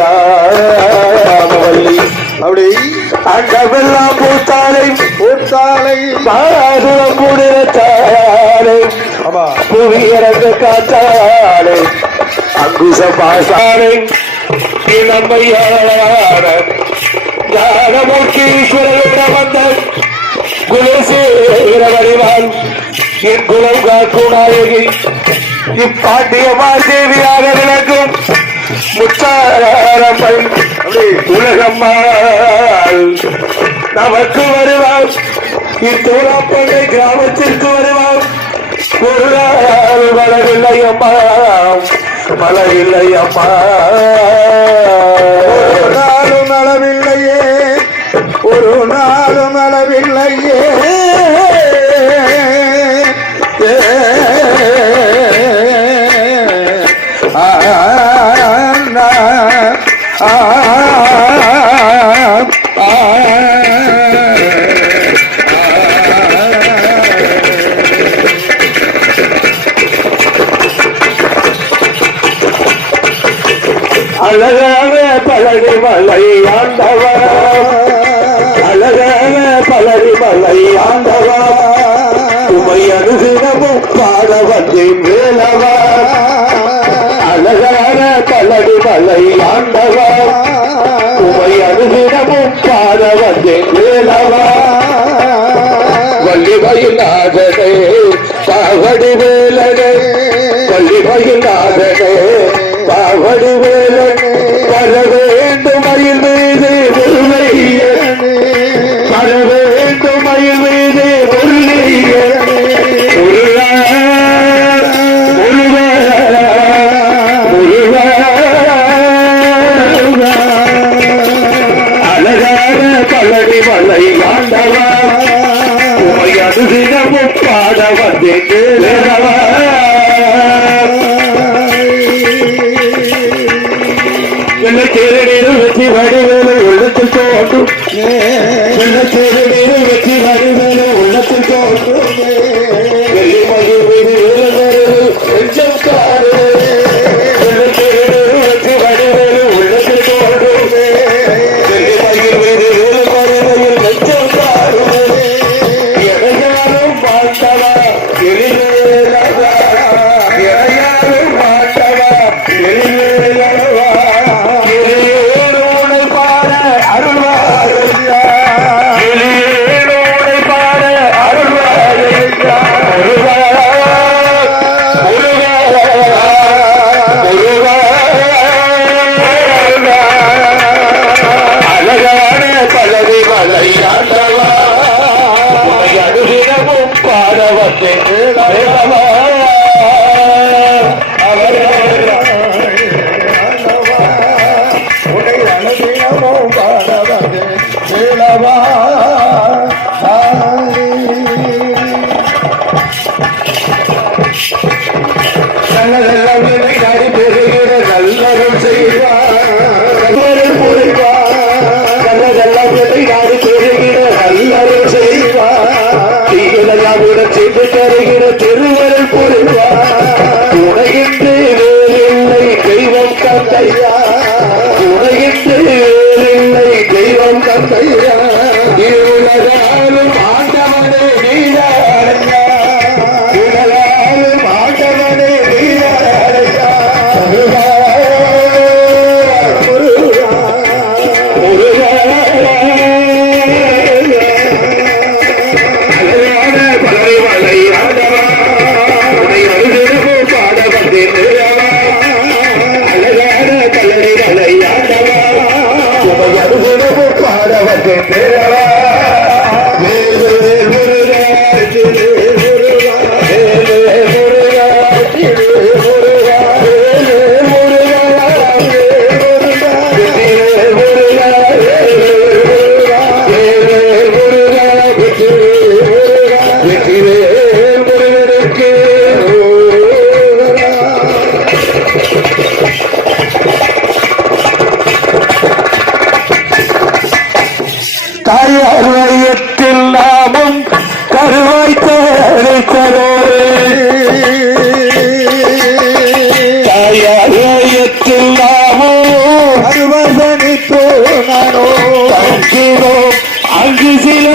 ராமவல்லி அப்படி அண்டமெல்லாம் பூத்தாலை பூத்தாலை பாராசுரம் பூடிரத்தாலை ஆமா புவியரங்க காத்தாலை அங்குச பாசாலை நம்மையான ஞானமூர்த்தீஸ்வரர் வந்த குலசேகர வடிவால் என் குலம் காக்கும் நாயகி இப்பாண்டியமார் தேவியாக விளக்கும் முத்தாரம்மை உலகம்மாள் நமக்கு வருவாள் இத்தோராப்பள்ளி கிராமத்திற்கு வருவாள் ஒரு நாள் மலரில்லை அம்மா மலரில்லை அம்மா ஒரு நாளும் அளவில்லையே ஒரு நாளும் அளவில்லையே அழகான பழனி மலை ஆண்டவா அழகான பழனி மலை ஆண்டவா உமை அனுதினமும் பாட வந்தேன் வேலவா அழகான பழனி மலை ஆண்டவா உமை அனுதினமும் பாட வந்தேன் வேலவா வள்ளி மயிலாகனே பாவடி வேலனே வள்ளி மயிலாகனே பாவடி வேலனே வர வேண்டும் மயில் மீது முருகையனே வர வேண்டும் மயில் மீது முருகையனே முருகா முருகா முருகா அழகான பழனி மலை ஆண்டவா உமை அனுதினமும் பாட வந்தேன் வேலவா வெள்ளத்தேரடியில் வெற்றி வடிவேலை உள்ளத்தில் தோன்றும் வெள்ளத்தேரடியில் வெற்றி வடிவேலை உள்ளத்தில் தோன்றும் வெள்ளிமயில் மீது நெஞ்சம் காடு வெள்ளத்தேரடியில் வெற்றி வடிவேலை உள்ளத்தில் தோன்றும் வெள்ளிமயில் மீது வடிவையில் நெஞ்சம் காடு எதையாலும் மாட்டவா எளிவேலவா எதையாலும் மாட்டவா எளிவேலவா நல்லதும் செய்வார் நல்லதும் செய்வார் தீவிரையாவுடன் சென்று தருகிற திருவருள் புரிவார் உலகின்றி வேறில்லை தெய்வம் தந்தையா உலகின்றி வேறில்லை தெய்வம் தந்தையா இருளகாலும் ஆண்டவனே நீராயா உலகாலும் ஆண்டவனே நீராயா தாய் தனித்தோ நானோ தங்கினோம் அங்கு சில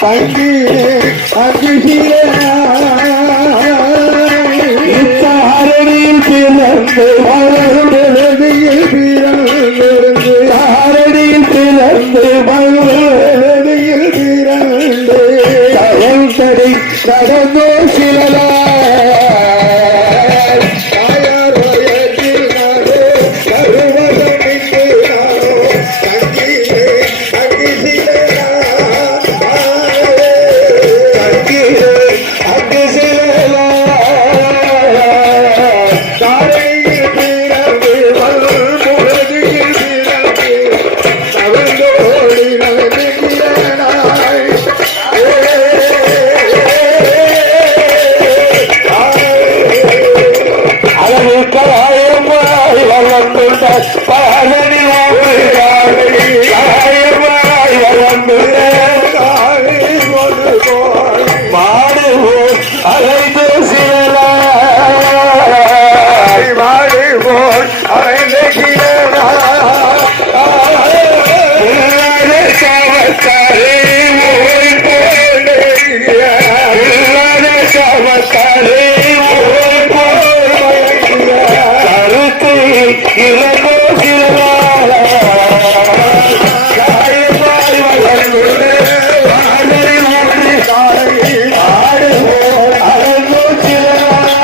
தங்கினே அங்கு சில தாரணியில் பிறந்து மலருடையில் பிறந்து தாரணியில் பிறந்து மலருடையில் பிறந்து தடை நடந்தோ சிலரா தாயார் வயதில் நானோ கருவதமிட்டு நானோ தங்கினே அங்கு சில அங்கு சில தாரையில் பிறந்து வல்முகதியில் பிறந்து தவந்தோடி நடக்கிறாய் காயமாய் வளர்ந்துள்ள பாலனி காயமாய் வளர்ந்துள்ள மாடுவோம் அலைந்து சிலராய் மாடுவோல் அறைந்து சாவத்தாரே ஓய் போலே சாவத்தாரே ஓய் போலே கருத்தை இறங்கோ சிலராய் காயமாய் வளர்ந்துள்ள பாலனி ஆடுவோம் அலைந்து சிலராய்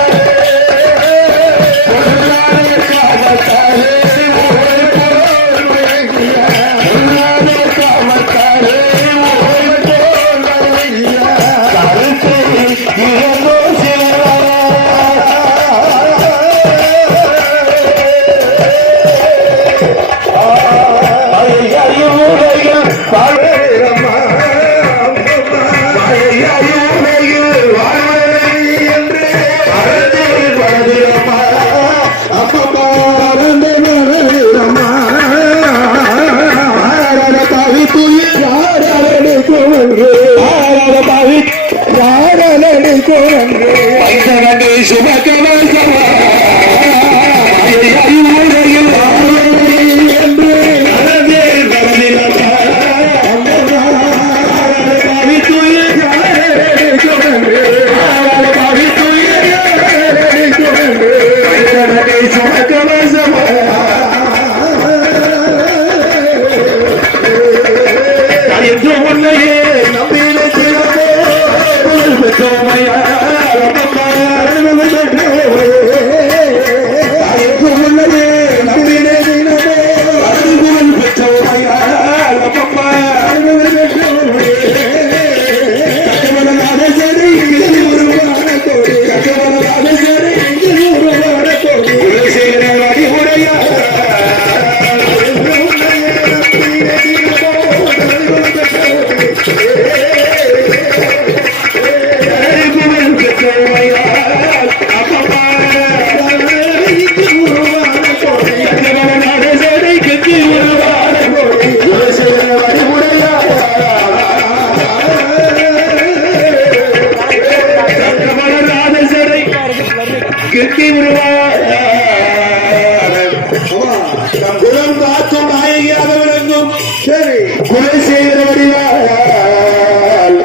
குலம் காக்கும் நாயகியாக விளங்கும் சரி குலசேகர வடிவால்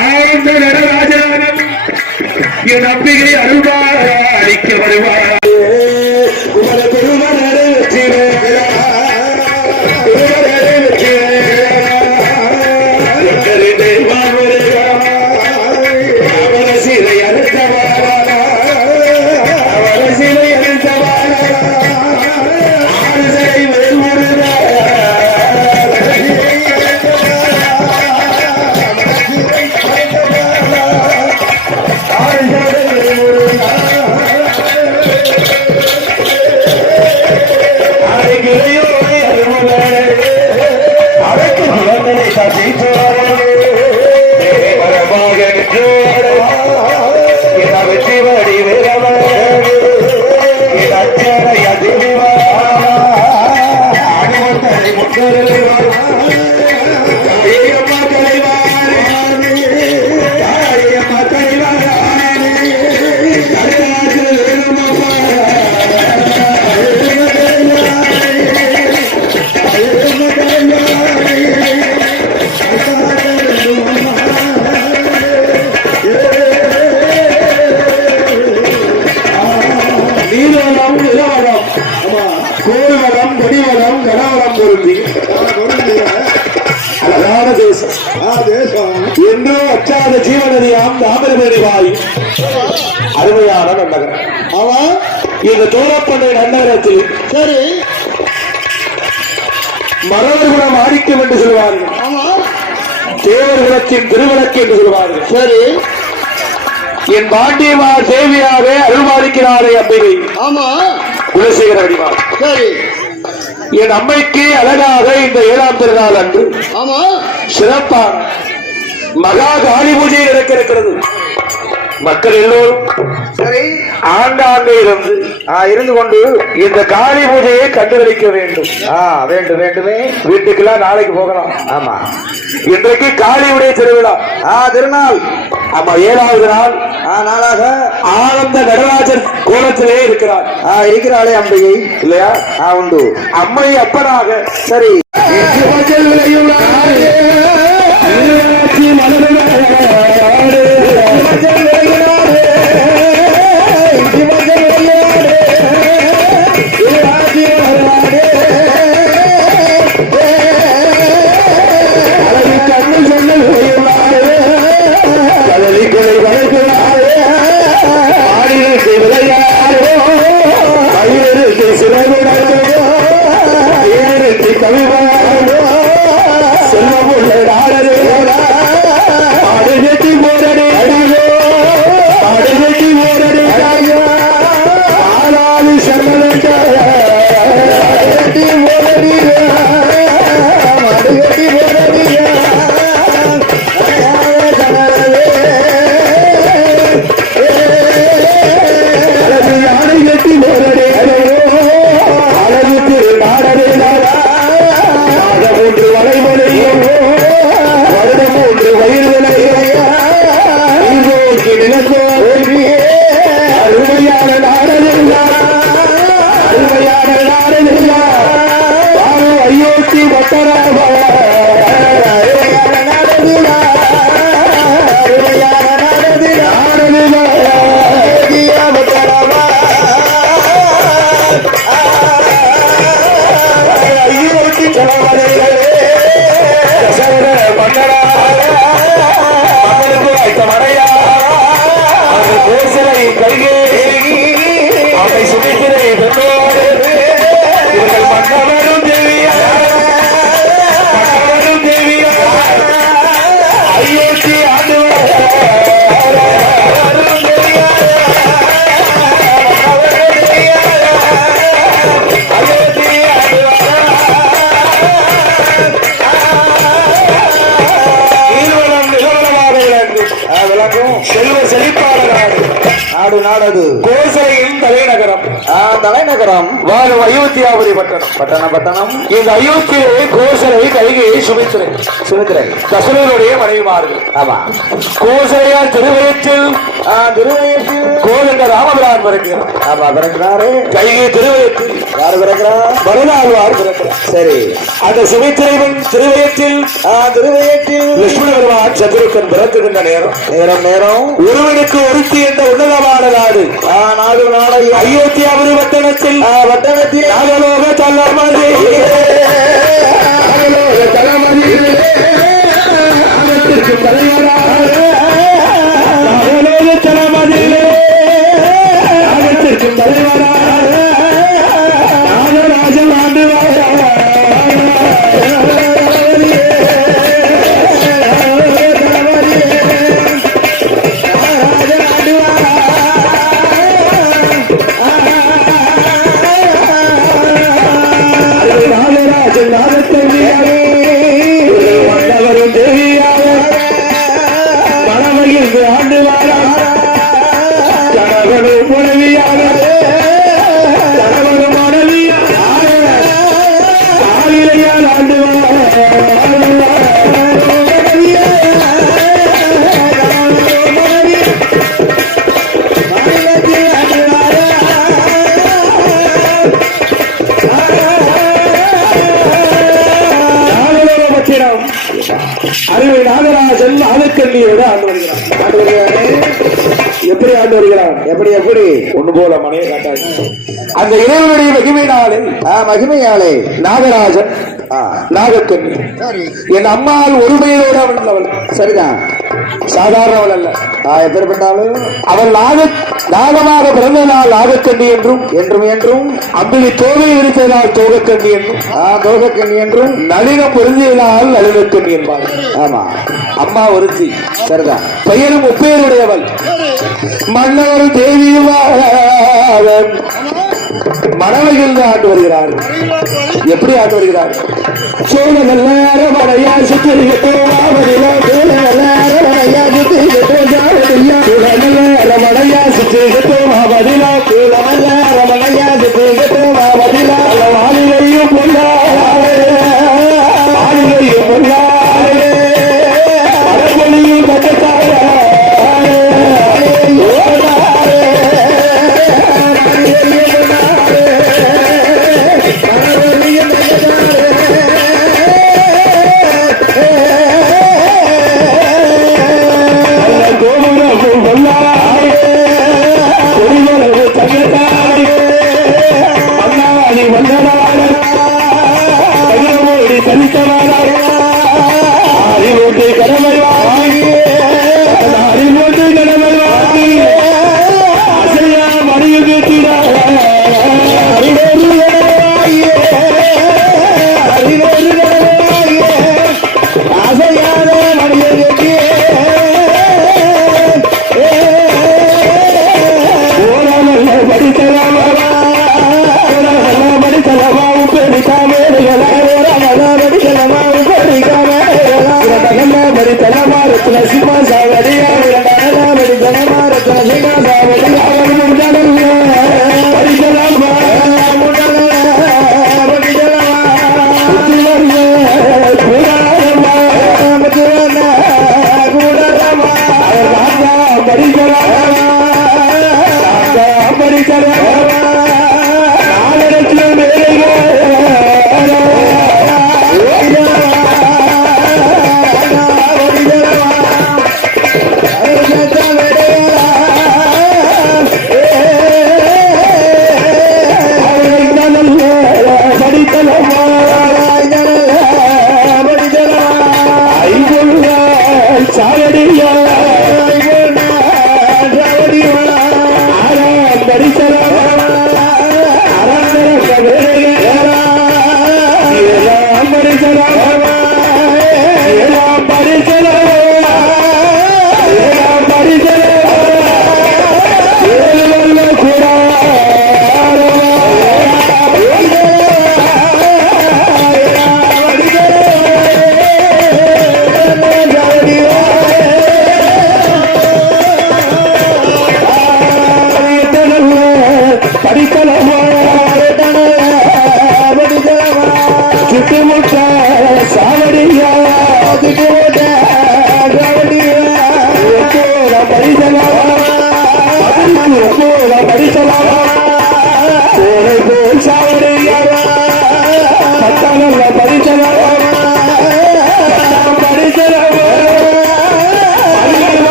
ஆழ்ந்த நடராஜானம் என் நம்பிக்கை அருள்வாளிக்க வருவார் உமது பெருமன் கோல்வளம் கொடிவளம் கனவளம் பொருந்தி அழகான தேசம் தேசம் என்றும் அச்சாத ஜீவநதியாம் தாமிரபரணி வாய் அருமையான நன்னகரம். ஆமா இந்த தூரப்பண்ணை நன்னகரத்தில் சரி மரவர்குணம் ஆதிக்கம் என்று சொல்வார்கள். ஆமா தேவர் குலத்தின் திருவிளக்கு என்று சொல்வார்கள். சரி என் பாண்டியமார் தேவியாக அருள்பாலிக்கிறாரே அம்பிகை ஆமா குலசேகர வடிவார். சரி என் அம்மைக்கு அழகாக இந்த 7ஆம் திருநாள் அன்று ஆமா சிறப்பான மகா காளி பூஜை நடக்க இருக்கிறது. மக்கள் எல்லோரும் சரி ஆண்டாண்டு இருந்து கொண்டு இந்த காளி பூஜையை கண்டுகளிக்க வேண்டும். வேண்டுமே வீட்டுக்கெல்லாம் நாளைக்கு போகலாம். ஆமா இன்றைக்கு காளியுடைய திருவிழா திருநாள். ஆமா 7வது நாள் நாளாக ஆனந்த நடராஜர் கோலத்திலே இருக்கிறார். இருக்கிறாளே அம்பிகை இல்லையா? உண்டு அம்மை அப்பனாக சரி நாடு கோசலையின் தலைநகரம் வாழும் அயோத்தியாபுரி பட்டணம். இந்த அயோத்தியிலே கோசலை கைகை சுமித்திரை தசரருடைய மனைவிமார்கள். ஆமா கோசலையார் திருவயத்தில் கோதண்ட ராமபிரான் பிறக்கிறார். ஆமா பிறக்கிறாரு. கைகை திருவயத்தில் யாரு பிறக்கிறார்? வருணாழ்வார் பிறக்கிறார். சரி அந்த சுமித்திரைவன் திருவயத்தில் லட்சுமண பெருமான் சதுருக்கன் பிறக்குகின்ற நேரம் ஒருவனுக்கு ஒருத்தி என்ற உன்னதமான நாடு அயோத்தியாபுரி வட்டணத்தில் நாகலோக தலமதி நாகராஜன் ஆண்டு அறிவை நாகராஜன் ஆதக்கல்லியோடு ஆண்டு வருகிறார். எப்படி ஆண்டு வருகிறான்? எப்படி எப்படி ஒண்ணு போல மனையை காட்டாது. அந்த இறைவனுடைய மகிமையாலே நாகராஜன் நாகக்கண்ணி என் அம்மாள் ஒருமையோடு அவள் சரிதான். சாதாரணவள் அல்ல. எப்படிப்பட்டாலும் அவள் நாகமாக பிறந்த நாள் நாகக்கண்ணி என்றும் என்றும் என்றும் அம்பிகை தோகை விரித்ததால் தோகக்கண்ணி என்றும் தோகக்கண்ணி என்றும் நளினம் பொருந்தியதால் நளினக்கண்ணி என்பார். ஆமா, அம்மா ஒருத்தி. சரிதான். பெயரும் ஒப்பேருடையவள். மன்னர் தேவியுமாக மணவர்கள் ஆண்டு வருகிறார். எப்படி ஆண்டு வருகிறார்? சோழ நல்ல மழையா சுத்திரிகட்டோ மழையா சுத்திரிகட்டோ மாவதிலா ரமணையா சுத்திரிகட்டோ மாவதிலா வாலிலையும் பொல்லா வாலிலையும் பொல்லா மரபொழியும் கட்டத்தார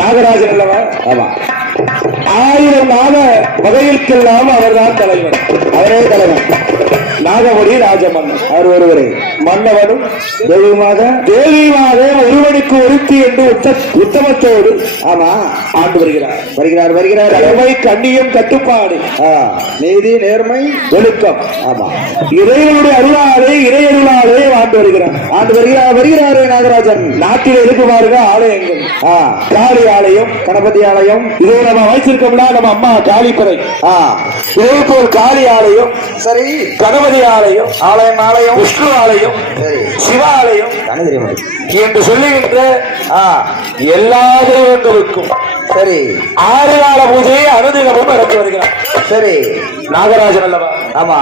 நாகராஜன் அல்லவா? ஆமா. 1000 நாக வகைகளுக்கெல்லாம் அவர்தான் தலைவர். அவரே தலைவர். நாகவடி ராஜமன்னன் அவர் ஒருவரே. மன்னவனும் தெய்வமாக ஒருவனுக்கு ஒருத்தி என்று உத்தமத்தோடு ஆமா ஆண்டு வருகிறார். வருகிறார். கடமை, கண்ணியம், கட்டுப்பாடு, நீதி, நேர்மை, ஒழுக்கம். ஆமா. இறைவனுடைய இறையருளாலே ஆண்டு வருகிறாரே நாகராஜன். நாட்டில் இருக்குமாறுங்க ஆலயங்கள். காளி ஆலயம், கணபதி ஆலயம். இதே நம்ம வச்சிருக்கோம்னா நம்ம அம்மா காளிப்பறை. இதே போல் காளி ஆலயம், சரி, கணபதி கணபதி ஆலயம், ஆலயம் விஷ்ணு ஆலயம், சரி சிவ ஆலயம் கண்ணு தெரியுமா என்று சொல்லுகின்ற எல்லா தெய்வங்களுக்கும் சரி 6 கால பூஜையை அனுதினமும் நடத்தி வருகிறார். சரி நாகராஜன் அல்லவா? ஆமா.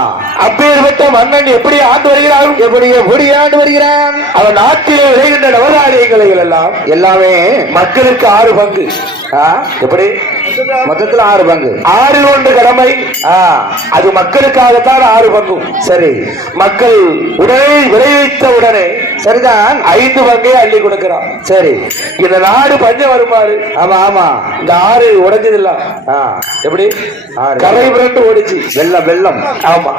அப்பேற்பட்ட மன்னன் எப்படி ஆண்டு வருகிறான்? எப்படி ஆண்டு வருகிறான்? அவன் நாட்டிலே விளைகின்ற நவதானியங்களை எல்லாம் எல்லாமே மக்களுக்கு 6 பங்கு. எப்படி? மொத்தத்துல 6 பங்கு. 6 ஒன்று கடமை. அது மக்களுக்காகத்தான் 6 பங்கும். சரி. மக்கள் உடனே விளைவித்த உடனே சரிதான் 5 பங்கை அள்ளி கொடுக்கிறான். சரி. இந்த நாடு பஞ்சம் வருமாறு. ஆமா ஆமா. இந்த 6 உடைஞ்சதில்ல. எப்படி? கரை புரண்டு ஓடிச்சு. வெள்ளம். ஆமா.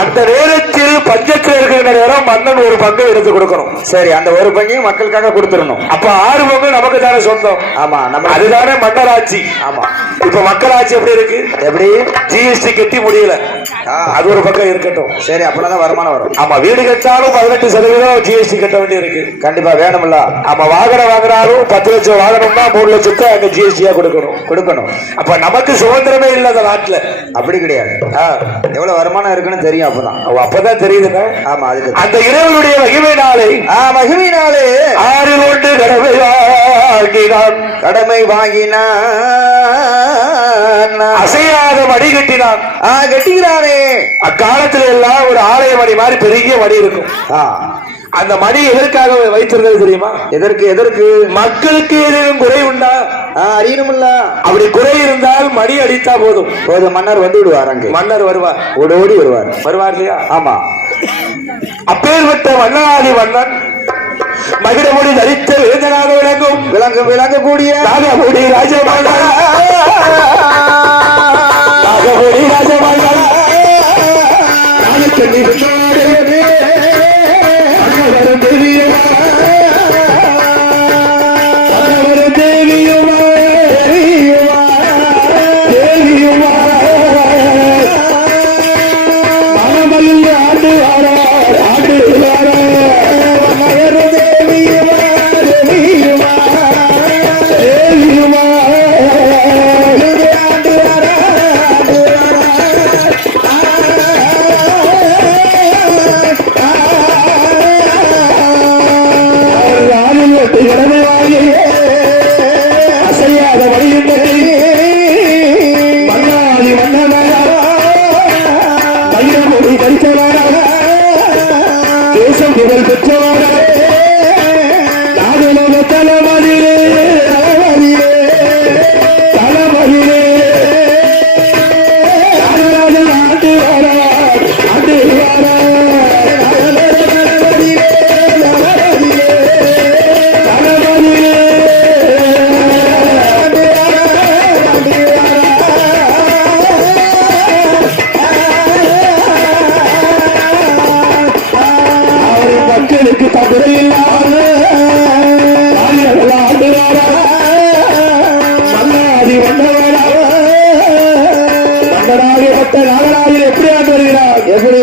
அந்த நேரத்தில் பஞ்சத்தில் இருக்கிற நேரம் மன்னன் ஒரு பங்கை எடுத்து கொடுக்கணும். சரி. அந்த ஒரு பங்கையும் மக்களுக்காக கொடுத்துடணும். அப்ப 6 பங்கு நமக்கு தானே சொந்தம். ஆமா. நம்ம அதுதானே மன்னராட்சி. ஆமா. இப்ப மக்களாட்சி எப்படி இருக்கு? எப்படி? ஜிஎஸ்டி கட்டி முடியல. அது ஒரு பக்கம் இருக்கட்டும். சரி. அப்பதான் வருமானம் வரும். ஆமா. வீடு கட்டாலும் 18% ஜிஎஸ்டி கட்ட வேண்டி இருக்கு. கண்டிப்பா வேணும்ல. ஆமா. வாகனம் வாங்கினாலும் 10 லட்சம் வாகனம்னா 3 லட்சத்தை அங்க ஜிஎஸ்டியா கொடுக்கணும். அப்ப நமக்கு சுதந்திரமே இல்லை அந்த நாட்டுல. அப்படி கிடையாது. எவ்வளவு வருமானம் இருக்குன்னு தெரியும். அப்பதான் தெரியுதுங்க. ஆமா. அதுக்கு அந்த இறைவனுடைய மகிமை நாளை 6 ஒன்று கடமை வாங்கினான் அசையாத மடி கட்டினான். கட்டிக்கிறானே. அக்காலத்துல எல்லாம் ஒரு ஆலய மணி மாதிரி பெரிய மடி இருக்கும். அந்த மணி எதற்காக வைத்திருந்தது தெரியுமா? எதற்கு? மக்களுக்கு ஏதேனும் குறை உண்டா? அறியணும்ல. அப்படி குறை இருந்தால் மணி அடித்தா போதும். மன்னர் வந்து விடுவார். அங்கே மன்னர் வருவார். ஓடி வருவார் இல்லையா? ஆமா. அப்பேற்பட்ட மன்னனாதி மன்னன் மகிழமுடி தரித்த வேந்தனாக விளங்கக்கூடிய நாகமுடி ராஜமான்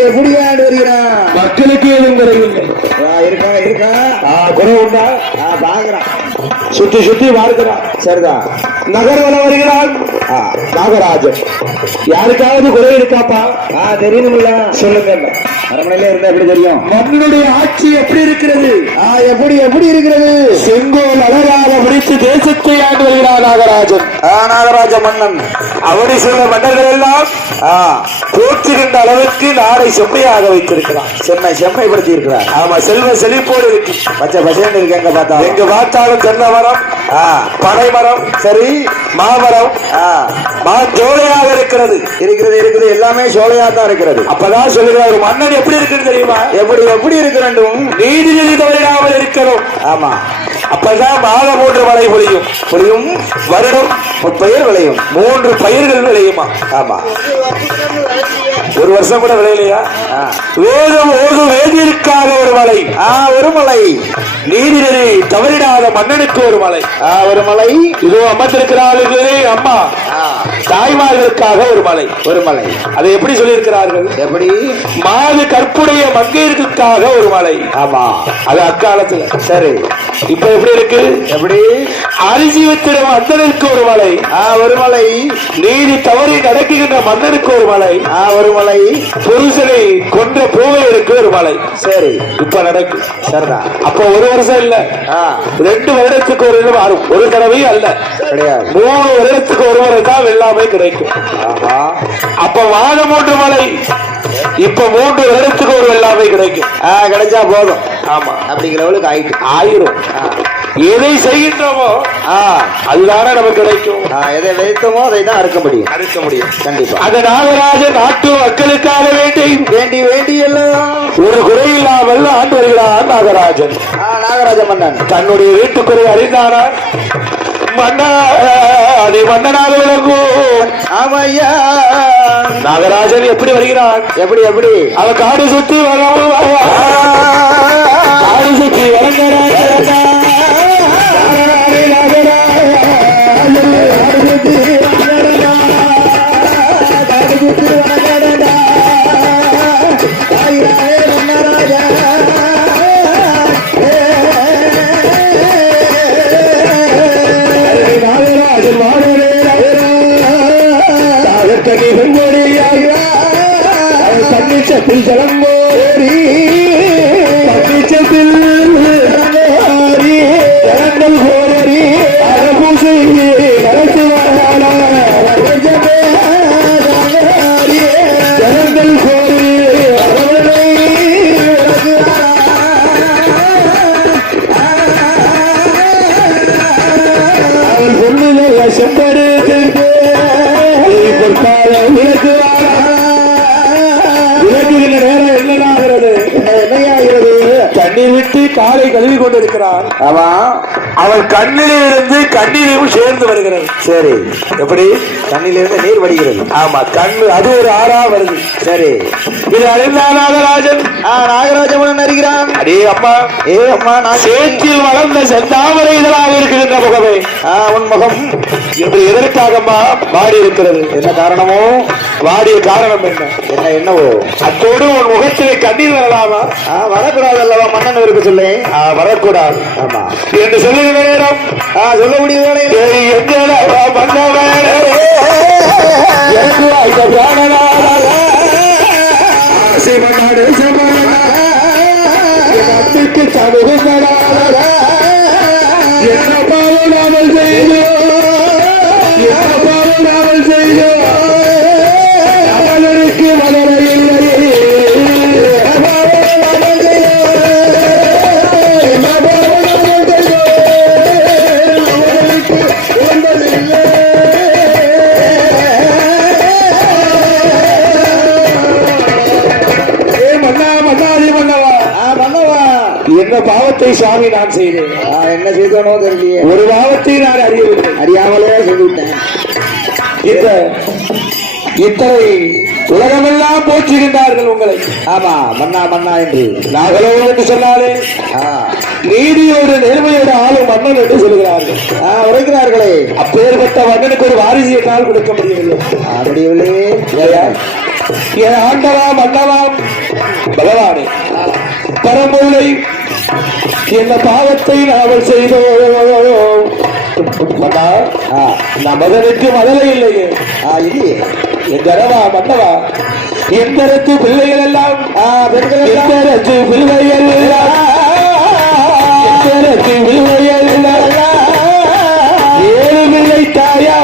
எப்படி ஆண்டு வருகிறான்? மக்களுக்கு எதுவும் குறைவில்லை. இருக்கா குறை உண்டா? பாக்குறான். சுத்தி பார்க்கிறான். சரிதான். நகர்வன வருகிறான் நாகராஜன். யாருக்காவது குறை இருக்காப்பா? தெரியணும்ல. சொல்லுங்க. அரண்மனையில இருந்தா எப்படி தெரியும்? மன்னனுடைய ஆட்சி எப்படி இருக்கிறது? எப்படி இருக்கிறது? செங்கோல் அழகாக முடித்து தேசத்தை ஆண்டு வருகிறார் நாகராஜன். நாகராஜ மன்னன். அவனை சில மன்னர்கள் எல்லாம் போற்றுகின்ற அளவுக்கு நாடை செம்மையாக வைத்திருக்கிறான். செம்மைப்படுத்தி இருக்கிறார். ஆமா. செல்வ செழிப்போடு இருக்கு. பச்சை பசேன்னு இருக்கு. எங்க பார்த்தாலும் தென்னை மரம், பனை மரம், சரி மாமரம், ஜோலையாக இருக்கிறது. எல்லாமே சோலையா தான் இருக்கிறது. அப்பதான் சொல்லுகிறார் ஒரு மன்னன் எப்படி இருக்குன்னு தெரியுமா? எப்படி இருக்க வேண்டும்? நீதி தவறிடாமல் இருக்கணும். ஆமா. அப்பதான் மாதம் 3 மழை பொழியும், வருடம் 3 பயிர் விளையும், 3 பயிர்கள் விளையுமா? ஆமா. ஒரு வருஷம் கூட விளையலையா? வேதம் ஓதும் வேதிற்காக ஒரு மலை, நீதிநெறி தவறிடாத மன்னனுக்கு ஒரு மலை. இதோ அமர்ந்திருக்கிறார்களே அம்மா, தாய்மார்களுக்காக ஒரு மலை. ஒரு மலை. அதை எப்படி சொல்லியிருக்கிறார்கள்? எப்படி? மாது கற்புடைய மங்கையர்களுக்காக ஒரு மலை. ஆமா, அது அக்காலத்துல. சரி. இப்ப எப்படி இருக்கு? எப்படி? அரிசி வித்திடும் மன்னனுக்கு ஒரு மலை. ஒரு மலை. நீதி தவறி நடக்குகின்ற மன்னனுக்கு ஒரு மலை. ஒரு மலை. புருஷனை கொன்ற பூவையருக்கு ஒரு மலை. சரி, இப்ப நடக்கு. சரிதான். அப்ப ஒரு வருஷம் இல்ல, 2 வருடத்துக்கு ஒரு மாறும். ஒரு தடவையும் அல்ல, கிடையாது. 3 வருடத்துக்கு ஒரு முறை தான் வெள்ளாமை கிடைக்கும். அப்ப வானம் 3 மலை. இப்ப 3 வருடத்துக்கு ஒரு வெள்ளாமை கிடைக்கும். கிடைச்சா போதும். ஆமா, அப்படிங்கிறவளுக்கு ஆயிரும். எதை செய்கின்றோமோ அதுதானே நமக்கு கிடைக்கும். எதை வைத்தோமோ அதை தான் அறுக்க முடியும். கண்டிப்பா. அந்த நாகராஜன் நாட்டு மக்களுக்காக வேண்டி எல்லாம் ஒரு குறையில்லாமல் ஆண்டு வருகிறார் நாகராஜன். நாகராஜ மன்னன் தன்னுடைய வீட்டுக்குறை அறிந்தானா? மன்னனாக விளங்கும். ஆமையா, நாகராஜன் எப்படி வருகிறான்? எப்படி? அவன் காடு சுற்றி காடு சுற்றி வளர்கிறான். பன்னிச்சத்தில் ஜலங்கோரி பன்னிச்சத்தில் ஜலங்கள் கோரி அரபூசை ஜலங்கள் கோரி அவள் பொண்ணுல செம்பரு பொற்கால தண்ணீர் விட்டு காலை கழுவி கொண்டிருக்கிறான். ஆமா, அவன் கண்ணிலிருந்து கண்ணீரும் சேர்ந்து வருகிறது. சரி. எப்படி? கண்ணிலிருந்து நீர் வடிகிறது. ஆமா, கண்ணு அது ஒரு ஆறா வருது. சரி. இது அறிந்த நாகராஜன் நாகராஜன் அறிகிறான். அடே அம்மா, நான் சேற்றில் வளர்ந்த செந்தாமரை இதழாக இருக்கின்ற முகமே, உன் முகம் என்று எதற்காகம்மா வாடி இருக்கிறது? என்ன காரணமோ? வாடிய காரணம் என்னவோ? அத்தோடு உன் முகத்திலே கண்ணீர் வரலாமா? வரக்கூடாது அல்லவா? மன்னன் இருக்கு சொல்லு. வரக்கூடாது. ஆமா என்று சொல்லுகிற நேரம் சொல்ல முடியுது. என்ன பாவம் நாமல் செய்தோ அவளுக்கு மலர இல்லை. என்ன பாவத்தை சாமி நான் செய்தேன்? என்ன செய்தனோ தெரியலையே. ஒரு பாவத்தை நான் அறியவில்லை. அறியாமலே சொல்லிவிட்டேன். இத்தனை உலகமெல்லாம் போற்றுகின்றார்கள் உங்களை. ஆமா, மன்னா என்று. நாங்களோ என்று சொன்னாலே நீதியோடு நேர்மையோடு ஆளும் மன்னன் என்று சொல்கிறார்கள். உரைக்கிறார்களே. அப்பேற்பட்ட மன்னனுக்கு ஒரு வாரிசு என்னால் கொடுக்க முடியவில்லை. என் ஆண்டவா மன்னவாம் பகவானே, பரம்பொருளை என்ன பாவத்தை நாவல் செய்தோ மகனுக்கு மதலை இல்லையே. எந்தரவா மன்னவா, எந்தரத்து பிள்ளைகள் எல்லாம் எந்தரத்து பிள்ளைகள் எந்தரத்து பிள்ளைகள் 7 பிள்ளை தாயா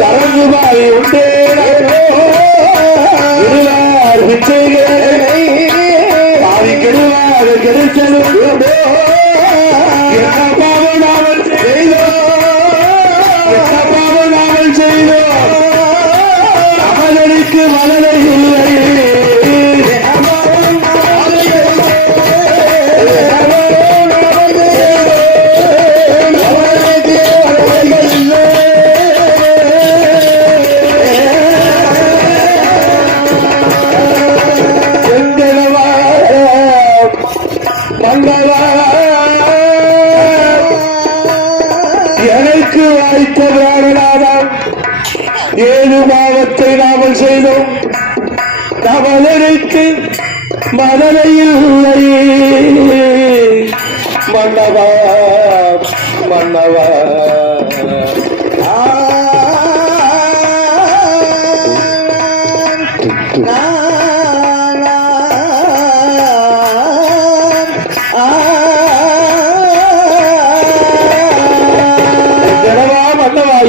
தரங்கு பாய் உண்டே பாவி கெடுவார் கெடுச்சலும் என்ன பாவம் நாவல் செய்தோம் அமலனுக்கு மலரை இல்லை எனக்கு வாய்த்த பிராணநாதம் ஏழு பாவத்தை நாமல் செய்தோம் கவலனுக்கு மனதையில் மன்னவா மன்னவா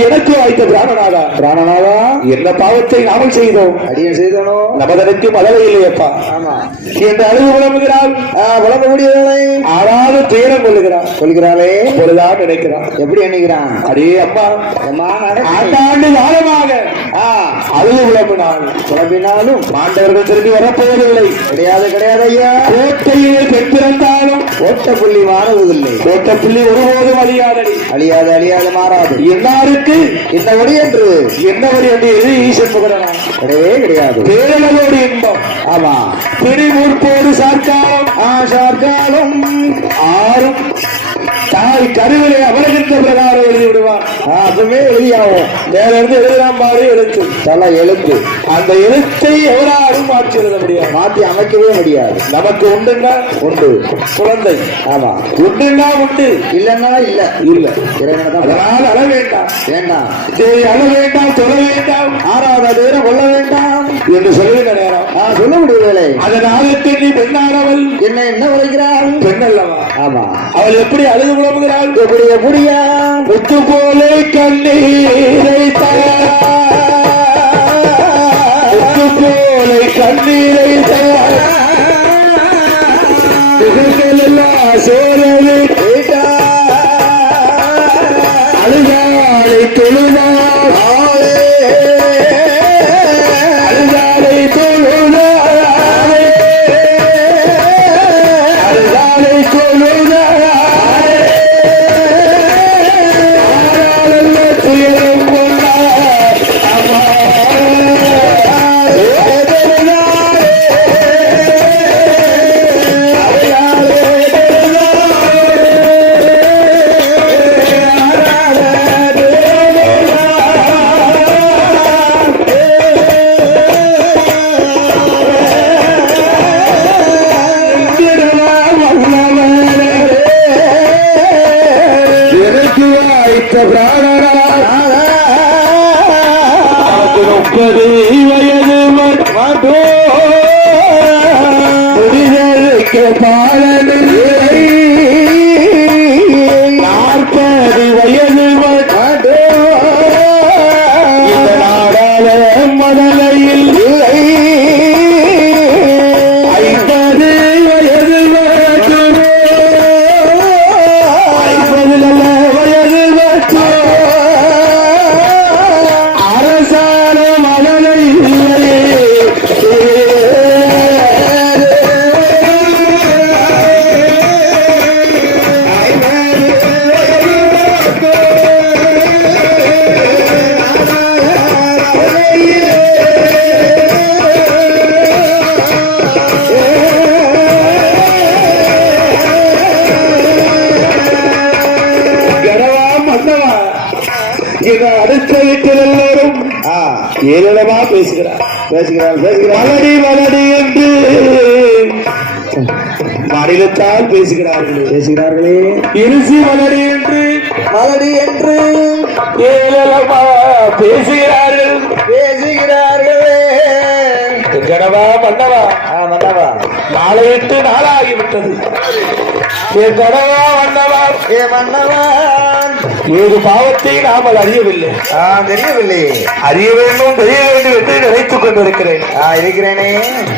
எனக்கு வாய்த்த பிராணநாதா பிராணநாதா என்ன பாவத்தை நாமல் செய்தோம் அடியன் செய்தனோ நமதனுக்கு மதலை இல்லையப்பா ஆமா என்று அழுது புலம்புகிறாள் புலம்பக்கூடியவனை ஆறாவது துயரம் கொள்கிறாளே பொழுதான் நினைக்கிறான் எப்படி நினைக்கிறான் அடே அம்மா அம்மா ஆண்டாண்டு காலமாக அழுது புலம்பினாலும் ஆண்டவர்கள் திரும்பி வரப்போவதில்லை கிடையாது கிடையாது ஐயா கோட்டையில் பெண் பிறந்தாலும் ஓட்ட புள்ளி மாறுவதில்லை கோட்ட புள்ளி ஒருபோதும் அழியாதடி அழியாது மாறாது எல்லாருக்கு இந்த வழி என்று என்ன வழி என்று எது ஈசன் புகழனா கிடையவே கிடையாது பேரளவோடு இன்பம் ஆமா பிடிமூர்ப்போடு சார்காலம் ஆறும் தாய் கருவிலை அமர்கின்ற பிரகாரம் எழுதி விடுவான் அதுமே எழுதியாகும் மேல இருந்து எழுதாம் பாரு எழுத்து தலை எழுத்து அந்த எழுத்தை எவராலும் மாற்றி எழுத முடியாது மாற்றி அமைக்கவே முடியாது நமக்கு உண்டுன்னா உண்டு குழந்தை ஆமா உண்டுன்னா உண்டு இல்லன்னா இல்ல அதனால் அழ வேண்டாம் அழ வேண்டாம் சொல்ல வேண்டாம் ஆறாவது நேரம் கொள்ள வேண்டாம் என்று சொல்லுகிற நேரம் சொல்ல முடியவில்லை அதனால நீ பெண்ணானவள் என்ன உழைக்கிறாள் பெண் அல்லவா ஆமா அவள் எப்படி அழுது புலம்புகிறாள் எப்படியா முத்து போலே கண்ணீரை முத்து போலே கண்ணீரை சோழவே அழுதாளை தொழுதாள் அழுதாளை தொழுதாள் அழுதாளை தொழுதாள் துயரம் கொண்டார் அம்மா முப்பது வயது முடிதலுக்கு பாலனை 40 வயது இந்த நாடாள மதலையில் 50 வயது 50 வயது அரசாண மதலை அடுத்த வீட்டில் எல்லாரும் ஏளனமா பேசுகிறார் மலடி என்று மாநிலத்தால் பேசுகிறார்களே இருசி மலடி என்று ஏளனமா பேசுகிறார்களே ஜடவா மன்னவா நாளையிட்டு நாளாகிவிட்டது. என் கடவா வந்தவா ஏ மன்னவன் ஏது பாவத்தை நாமல் அறியவில்லை. தெரியவில்லை. அறிய வேண்டும் தெரிய வேண்டும் என்று நினைத்துக் கொண்டிருக்கிறேன். இருக்கிறேனே.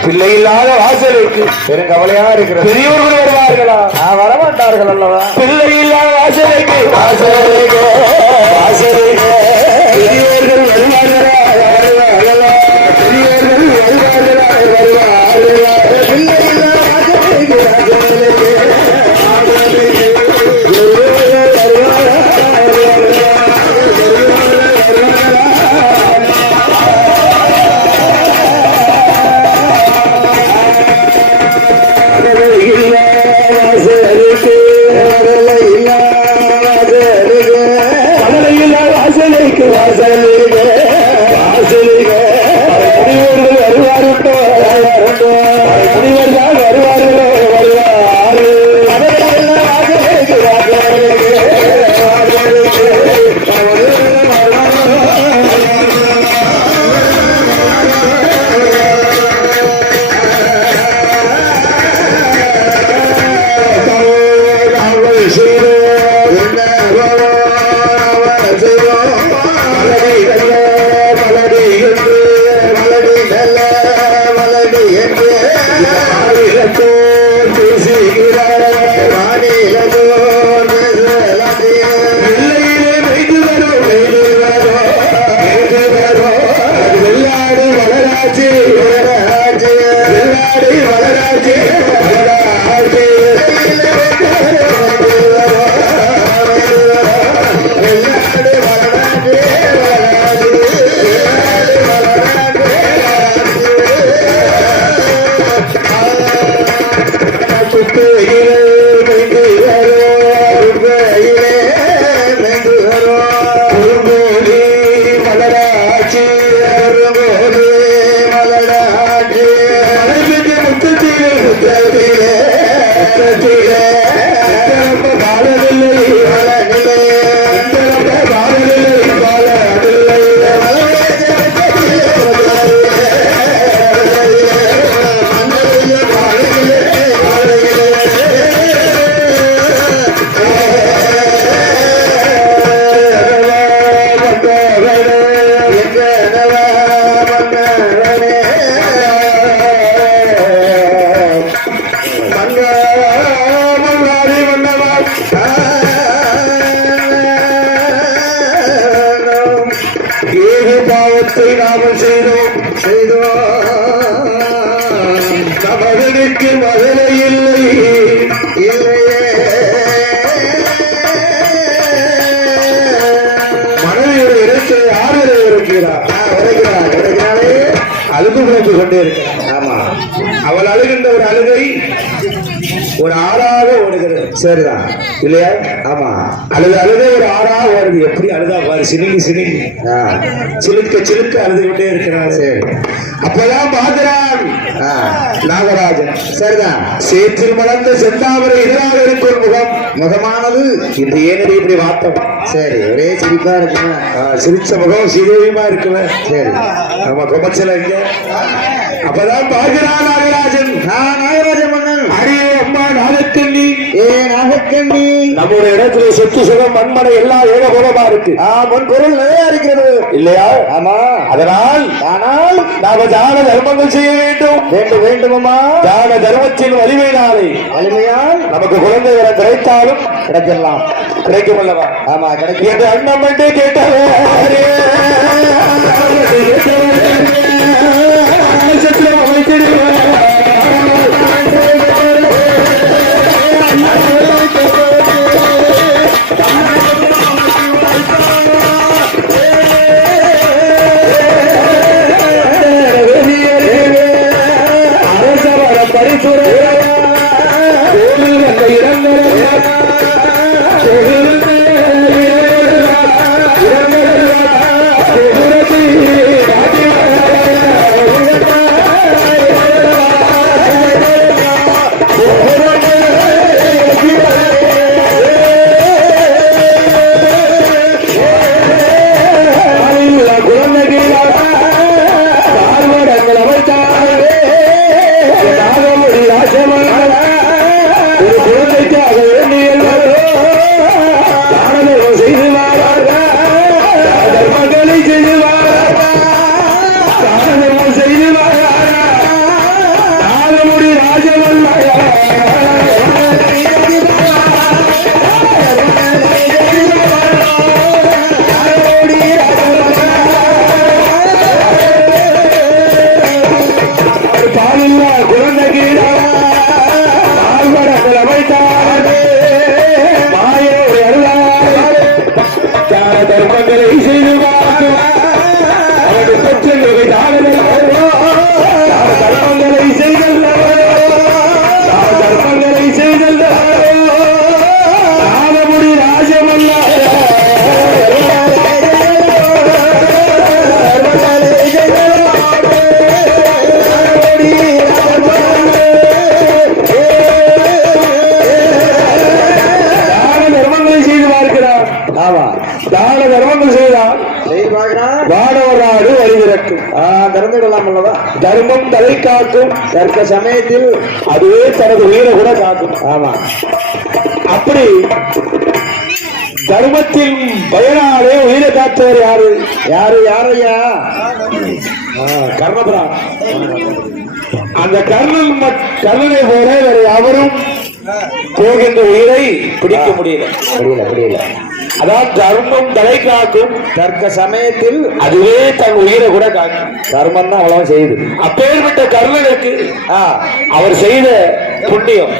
பிள்ளை இல்லாத வாசலுக்கு பெரும் கவலையா இருக்கிறது. பெரியோர்கள் வருவார்களா? வரமாட்டார்கள் அல்லவா? பிள்ளை இல்லாத வாசலுக்கு வாசலுக்கு வாசலுக்கு பெரியோர்கள் வருவார்களா? பெரியோர்கள் வருவார்களா? வருவார்களா? பிள்ளை இல்லாத வாசலுக்கு வாசலுக்கு நாமல் செய்தோம் மகனுக்கு மகளை இல்லை மனைவியோட இடத்தை யாரு இருக்கிறார் அழுது குறைந்து கொண்டே இருக்கிறார். ஆமா, அவள் அழுகின்ற ஒரு அழுகை ஒரு ஆறாக ஓடுகிறது. சரிதான் இல்லையா? ஆமா, அழுகை ஒரு ஆறாக ஓடுது. எப்படி அழுதா பாரு, சினுங்கி சிலுக்க சிலுக்க அழுது கொண்டே இருக்கிறார். சரி, அப்பதான் பார்க்கிறான் நாகராஜன். சரிதான், சேற்றில் மலர்ந்த செந்தாமரை எதிராக இருக்கும் முகமானது இந்த ஏனடி இப்படி வார்த்தம். சரி, ஒரே சிரிப்பா இருக்குங்க. சிரிச்ச முகம் சீதேவியமா இருக்குவேன். சரி, நம்ம குமச்சல இங்க. அப்பதான் பார்க்கிறான் நாகராஜன். நாகராஜன் மன்னன். அடியே அம்மா நாகக்கண்ணி, நாகக்கண்ணி, நம்முடைய இடத்துல சொத்து சுகம் மண்மனை எல்லாம் ஏகபோகமா இருக்கு. பொன் பொருள் நிறைய இருக்கிறது இல்லையா? ஆமா, அதனால் ஆனால் நாம தான தர்மங்கள் செய்ய வேண்டும். வேண்டுமம்மா. தான தர்மத்தின் வலிமையினாலே வலிமையால் நமக்கு குழந்தை வர கிடைத்தாலும் கிடைக்கலாம், கிடைக்கும் அல்லவா? ஆமா, கிடைக்கும் என்று அண்ணன் மட்டும் கேட்டாரு. தர்மங்களை செய்து பார்க்கும் அவருடைய பெற்றோர்களை தர்மங்களை செய்தல்ல தர்மங்களை செய்தல்ல நாமமுடி ராஜமல்ல தான தர்மங்கள் செய்தால் வாடவர் நாடு வழிதிறக்கும் திறந்துவிடலாம் அல்லவா தர்மம் தலை காக்கும் தர்க்க சமயத்தில் அதுவே தனது உயிரை கூட காக்கும் ஆமா அப்படி தர்மத்தின் பயனாலே உயிரை காத்தவர் யாரு யாரு யாரையா கர்ணபுரம் அந்த கர்ணனை போல வேற யாவரும் போகின்ற உயிரை பிடிக்க முடியல அதான் தர்மம் தலை காக்கும் தர்க்க சமயத்தில் அதுவே தன் உயிரை கூட காக்கும் தர்மம் தான் அவ்வளவு செய்யுது அப்பேற்பட்ட கர்ணனுக்கு அவர் செய்த புண்ணியம்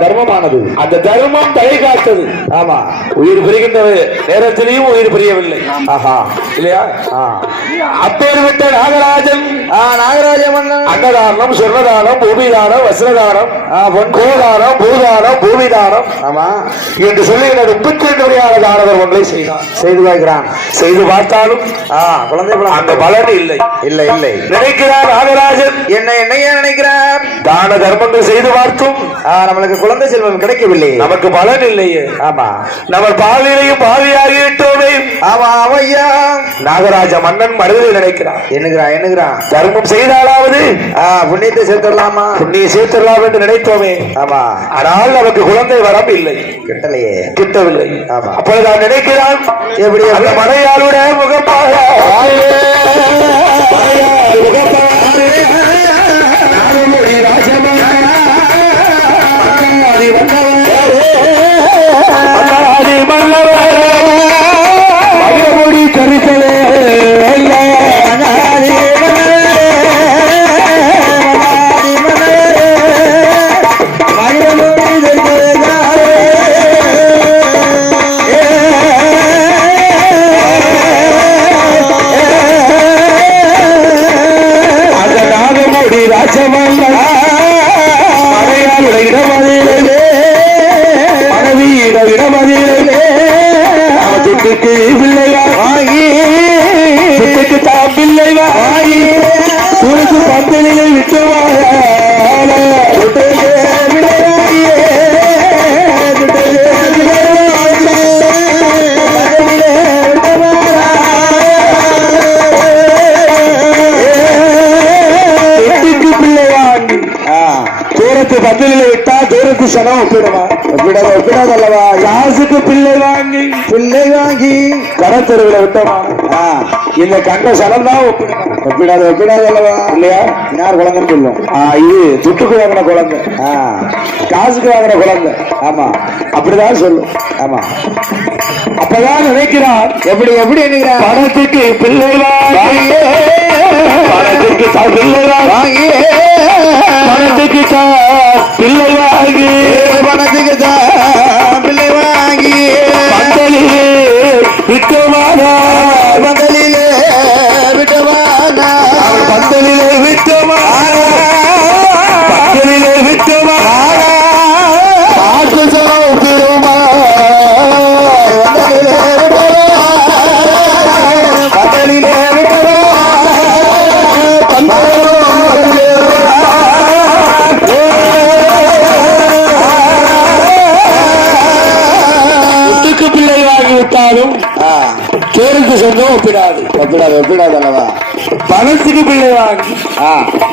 தர்மமானது அந்த தர்மம் தலை காத்தது ஆமா உயிர் பிரிகின்ற நேரத்திலையும் உயிர் பிரியவில்லை ஆஹா இல்லையா அப்பேற்பட்ட நாகராஜன் அன்னதானம் சொர்ணதானம் பூமிதானம் வஸ்திரதானம் கோதானம் பூதானம் பூமிதானம் ஆமா என்று சொல்லி 32 வகையான தானவர் ஒன்றை செய்து பார்க்கிறான் செய்து பார்த்தாலும் குழந்தை அந்த பலன் இல்லை நினைக்கிறார் நாகராஜன் என்னையே நினைக்கிறார் தான தர்மங்கள் செய்து பார்த்தும் நம்மளுக்கு குழந்தை செல்வம் கிடைக்கவில்லை நமக்கு பலன் இல்லையே ஆமா நம்ம பாவியிலையும் பாவியாகிவிட்டோமே ஆமா ஐயா நாகராஜ மன்னன் மனதில் நினைக்கிறான் எண்ணுகிறான் தர்மம் செய்தாலாவது புண்ணியத்தை சேர்த்துடலாமா புண்ணியம் சேர்த்துடலாம் என்று நினைத்தோமே ஆமா ஆனால் நமக்கு குழந்தை வரம் இல்லை கிட்டவில்லை ஆமா அப்பொழுது நான் நினைக்கிறான் எப்படி அந்த மனையாளுடைய முகப்பாக மகமுடி கரிசலே பந்தலிலே விட்டுவாங்க பிள்ளை வாங்கி தூரத்து பந்தலிலே விட்டா தூரத்து சனம் ஒப்பிடாதல்லவா காசுக்கு பிள்ளை வாங்கி கடத்தெருவில் விட்டோமா இந்த கண்ட சனம் தான் ஒப்பிடாது அல்லவா இல்லையா யார் குழந்தைன்னு சொல்லும் இது துட்டுக்கு வாங்கின குழந்தை காசுக்கு வாங்கின குழந்தை ஆமா அப்படிதான் சொல்லும் ஆமா அப்பதான் நினைக்கிறார் எப்படி நினைக்கிறார் பணத்துக்கு பிள்ளை வாங்கி பணத்துக்கு பிள்ளை வாங்கி பணத்துக்கு பிள்ளை வாங்கி பணத்துக்கு பிள்ளை வாங்கி பந்தலிலே விட்டோமானா பந்தலிலே விட்டோமானா பந்தலிலே விட்டோமானா காற்று செலவு பெருமா பந்தலிலே பிள்ளை வாங்கிவிட்டாலும் பேருக்கு சொந்தம் ஒப்பிடாது அல்லவா பணத்துக்கு பிள்ளை வாங்கி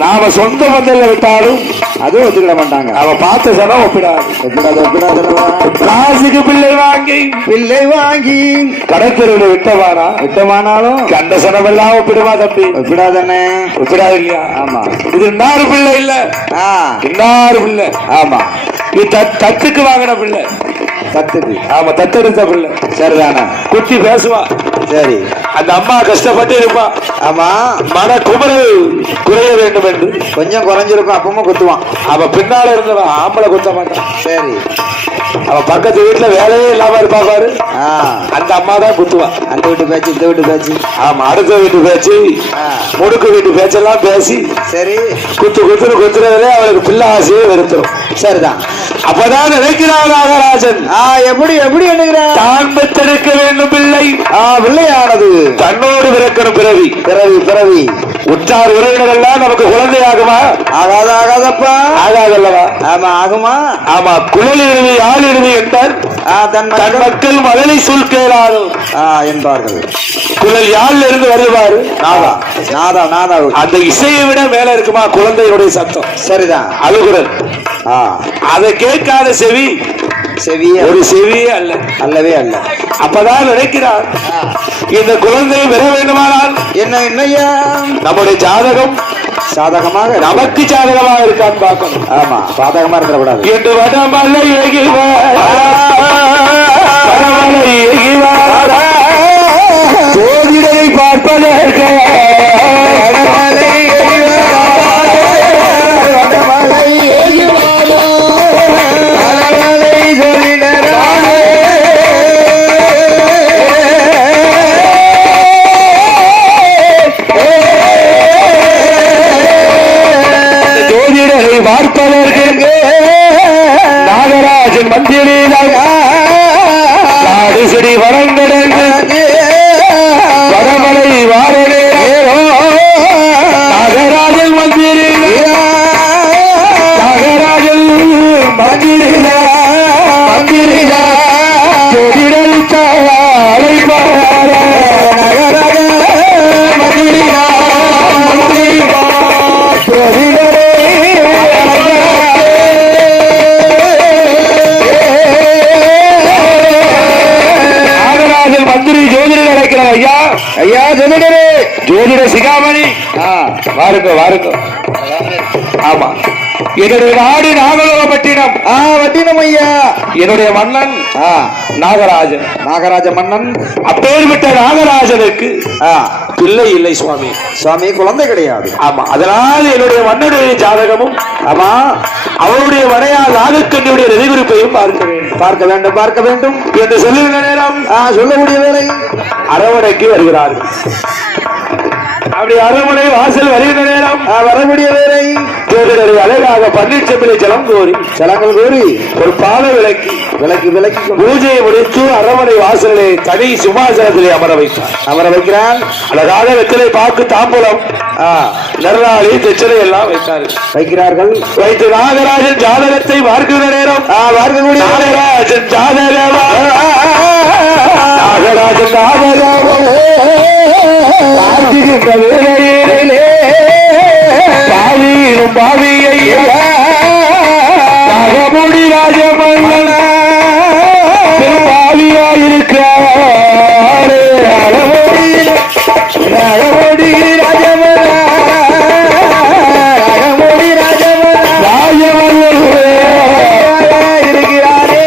நாம சொந்த பந்தல்ல விட்டாலும் அதுவும் ஒத்துக்கிட மாட்டாங்க அவ பார்த்த சனம் ஒப்பிடாது அல்லவா காசுக்கு பிள்ளை வாங்கி கடற்கரையில விட்டமானாலும் கண்ட சனம் எல்லாம் ஒப்பிடுமா தம்பி ஒப்பிடாதானே ஒப்பிடாது இல்லையா ஆமா இது இன்னாரு பிள்ளை இல்ல இன்னாரு பிள்ளை ஆமா இது தத்துக்கு வாங்கின பிள்ளை தத்துக்கு ஆமா தத்தெடுத்த பிள்ளை சரிதானா குட்டி பேசுவா சரி. அந்த அம்மா கஷ்டப்பட்டு இருப்பா. ஆமா, மன குமரல் குறைய வேண்டும் என்று கொஞ்சம் குறைஞ்சிருக்கும், அப்பமா குத்துவான். அவ பின்னால இருந்தவன் ஆம்பளை குத்த மாட்டான். சரி. அவ பக்கத்து வீட்டுல வேலையே இல்லாம இருப்பா பாரு, ஆ, அந்த அம்மா தான் குத்துவான். அந்த வீட்டு பேச்சு இந்த வீட்டு பேச்சு. ஆமா, அடுத்த வீட்டு பேச்சு, ஆ, முடுக்கு வீட்டு பேச்செல்லாம் பேசி சரி. குத்துறதுலே அவளுக்கு பிள்ளை ஆசையே வெறுத்துரும். சரிதான். அப்பதான் நினைக்கிறான் நாகராஜன், எப்படி எப்படி எண்ணுகிற தான் பெற்றெடுக்க வேண்டும் பிள்ளை. பிள்ளையானது தன்னோடு பிறக்கணும் பிறவி. பிறவி பிறவி. உற்றார் உறவினர் எல்லாம் நமக்கு குழந்தை ஆகுமா? ஆகாத ஆகாதப்பா. ஆகாதல்லவா? ஆமா, ஆகுமா? ஆமா. குழல் இழுவி ஆள் இழுவி என்றால் தன் தன் மக்கள் மதலை சொல் கேளாரும் என்பார்கள். குழல் யாழ்ல இருந்து வருவாரு நாதா. நாதா நாதா. அந்த இசையை விட மேல இருக்குமா குழந்தையுடைய சத்தம். சரிதான். அழுகுரல். அதை கேட்காத செவி செவிய ஒரு செவியே அல்ல, அல்லவே அல்ல. அப்பதான் நினைக்கிறார் இந்த குழந்தையை பெற வேண்டுமானால் என்ன என்னையா நம்முடைய ஜாதகம் சாதகமாக நமக்கு சாதகமாக இருக்கான்னு பார்க்கணும். ஆமா, சாதகமா இருக்கக்கூடாது. என்று வடமலை ஜோதிடரை பார்ப்பதற்கு பார்ப்பதற்கு நாகராஜன் மந்திரியாக நாடு செடி வளர்ந்தடங்கு வடமலை வாரனே நாகராஜன் மந்திரி நாகராஜன் மந்திரிடல் ஐயா ஜோதிடரே, ஜோதிட சிகாமணி வாருங்க வாருங்க. ஆமா, என்னுடைய நாடு நாகலோகப்பட்டினம். வட்டினம் ஐயா. என்னுடைய மன்னன் நாகராஜன். நாகராஜ மன்னன். அப்பேற்பட்ட நாகராஜனுக்கு பிள்ளை இல்லை சுவாமி. சுவாமி குழந்தை கிடையாது. ஆமா, அதனால் என்னுடைய மன்னனுடைய ஜாதகமும் ஆமா அவருடைய வரையால் நாகக்கண்ணியுடைய ரதிகுறிப்பையும் பார்க்க வேண்டும் பார்க்க வேண்டும் பார்க்க வேண்டும் என்று சொல்லுகிற நேரம் சொல்லக்கூடிய வேலை அரவணைக்கு வருகிறார்கள். அப்படி அரண்மனை வாசல் வருகிற நேரம் வரக்கூடிய வேலை ஜோதிடரை அழகாக பன்னீர் செம்பிலை ஜலம் கோரி ஜலங்கள் கோரி ஒரு பால விளக்கி விளக்கி விளக்கி பூஜையை முடித்து அரண்மனை வாசலை தனி சிம்மாசனத்திலே அமர வைக்கிறான். அழகாக வெத்தலை பாக்கு தாம்பூலம் நெருநாளி தெச்சலை எல்லாம் வைக்கிறார்கள். வைத்து நாகராஜன் ஜாதகத்தை பார்க்கிற நேரம் பார்க்கக்கூடிய நாகராஜன் ஜாதகம் நாகராஜன் பார்க்கின்ற வேளையிலே பாவியும் பாவியை நாகமுடி ராஜமன்னன் பாவியாயிருக்கிறார். நாகமுடி ராஜமன்னன் இருக்கிறாரே.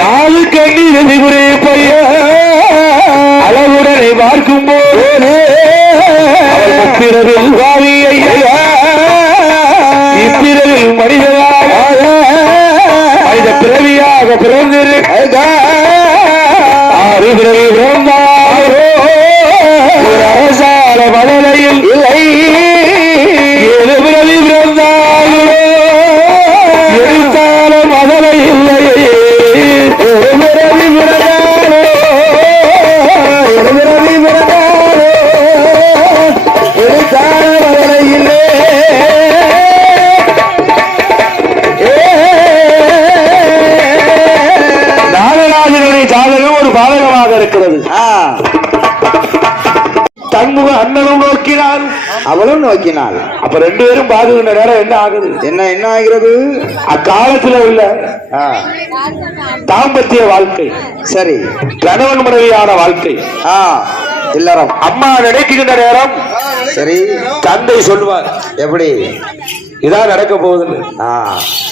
நாலு கண்ணி ரதிகுரே பைய அளவுடனை பார்க்கும் போது பிறவில் பாவியை இப்பிறவில் மனிதனாக மனித பிறவியாக பிறந்திருக்க ஆறு பிறவி பிறந்தாரோ ஒரு அரசால மதலையில் இல்லை. ஏழு பிறவி பிறந்தாரோ எழுத்தால மதலை இல்லை. ஒரு பிறவி பிறந்தாரோ ஒரு பிறவி பிறந்தாரோ எழுத்தால மதலை இல்லை. நாகராஜனுடைய ஜாதகம் ஒரு பாதகமாக இருக்கிறது. தன்முக அண்ணனும் நோக்கினாள், அவளும் நோக்கினாள். அப்ப ரெண்டு பேரும் பாதுகின்ற நேரம் என்ன ஆகுது? என்ன ஆகிறது? அக்காலத்தில் உள்ள தாம்பத்திய வாழ்க்கை, சரி, கணவன் மனைவியான வாழ்க்கை, இல்லறம். அம்மா நினைக்கின்ற நேரம் சரி, தந்தை சொல்வார், எப்படி இதான் நடக்க போகுதுன்னு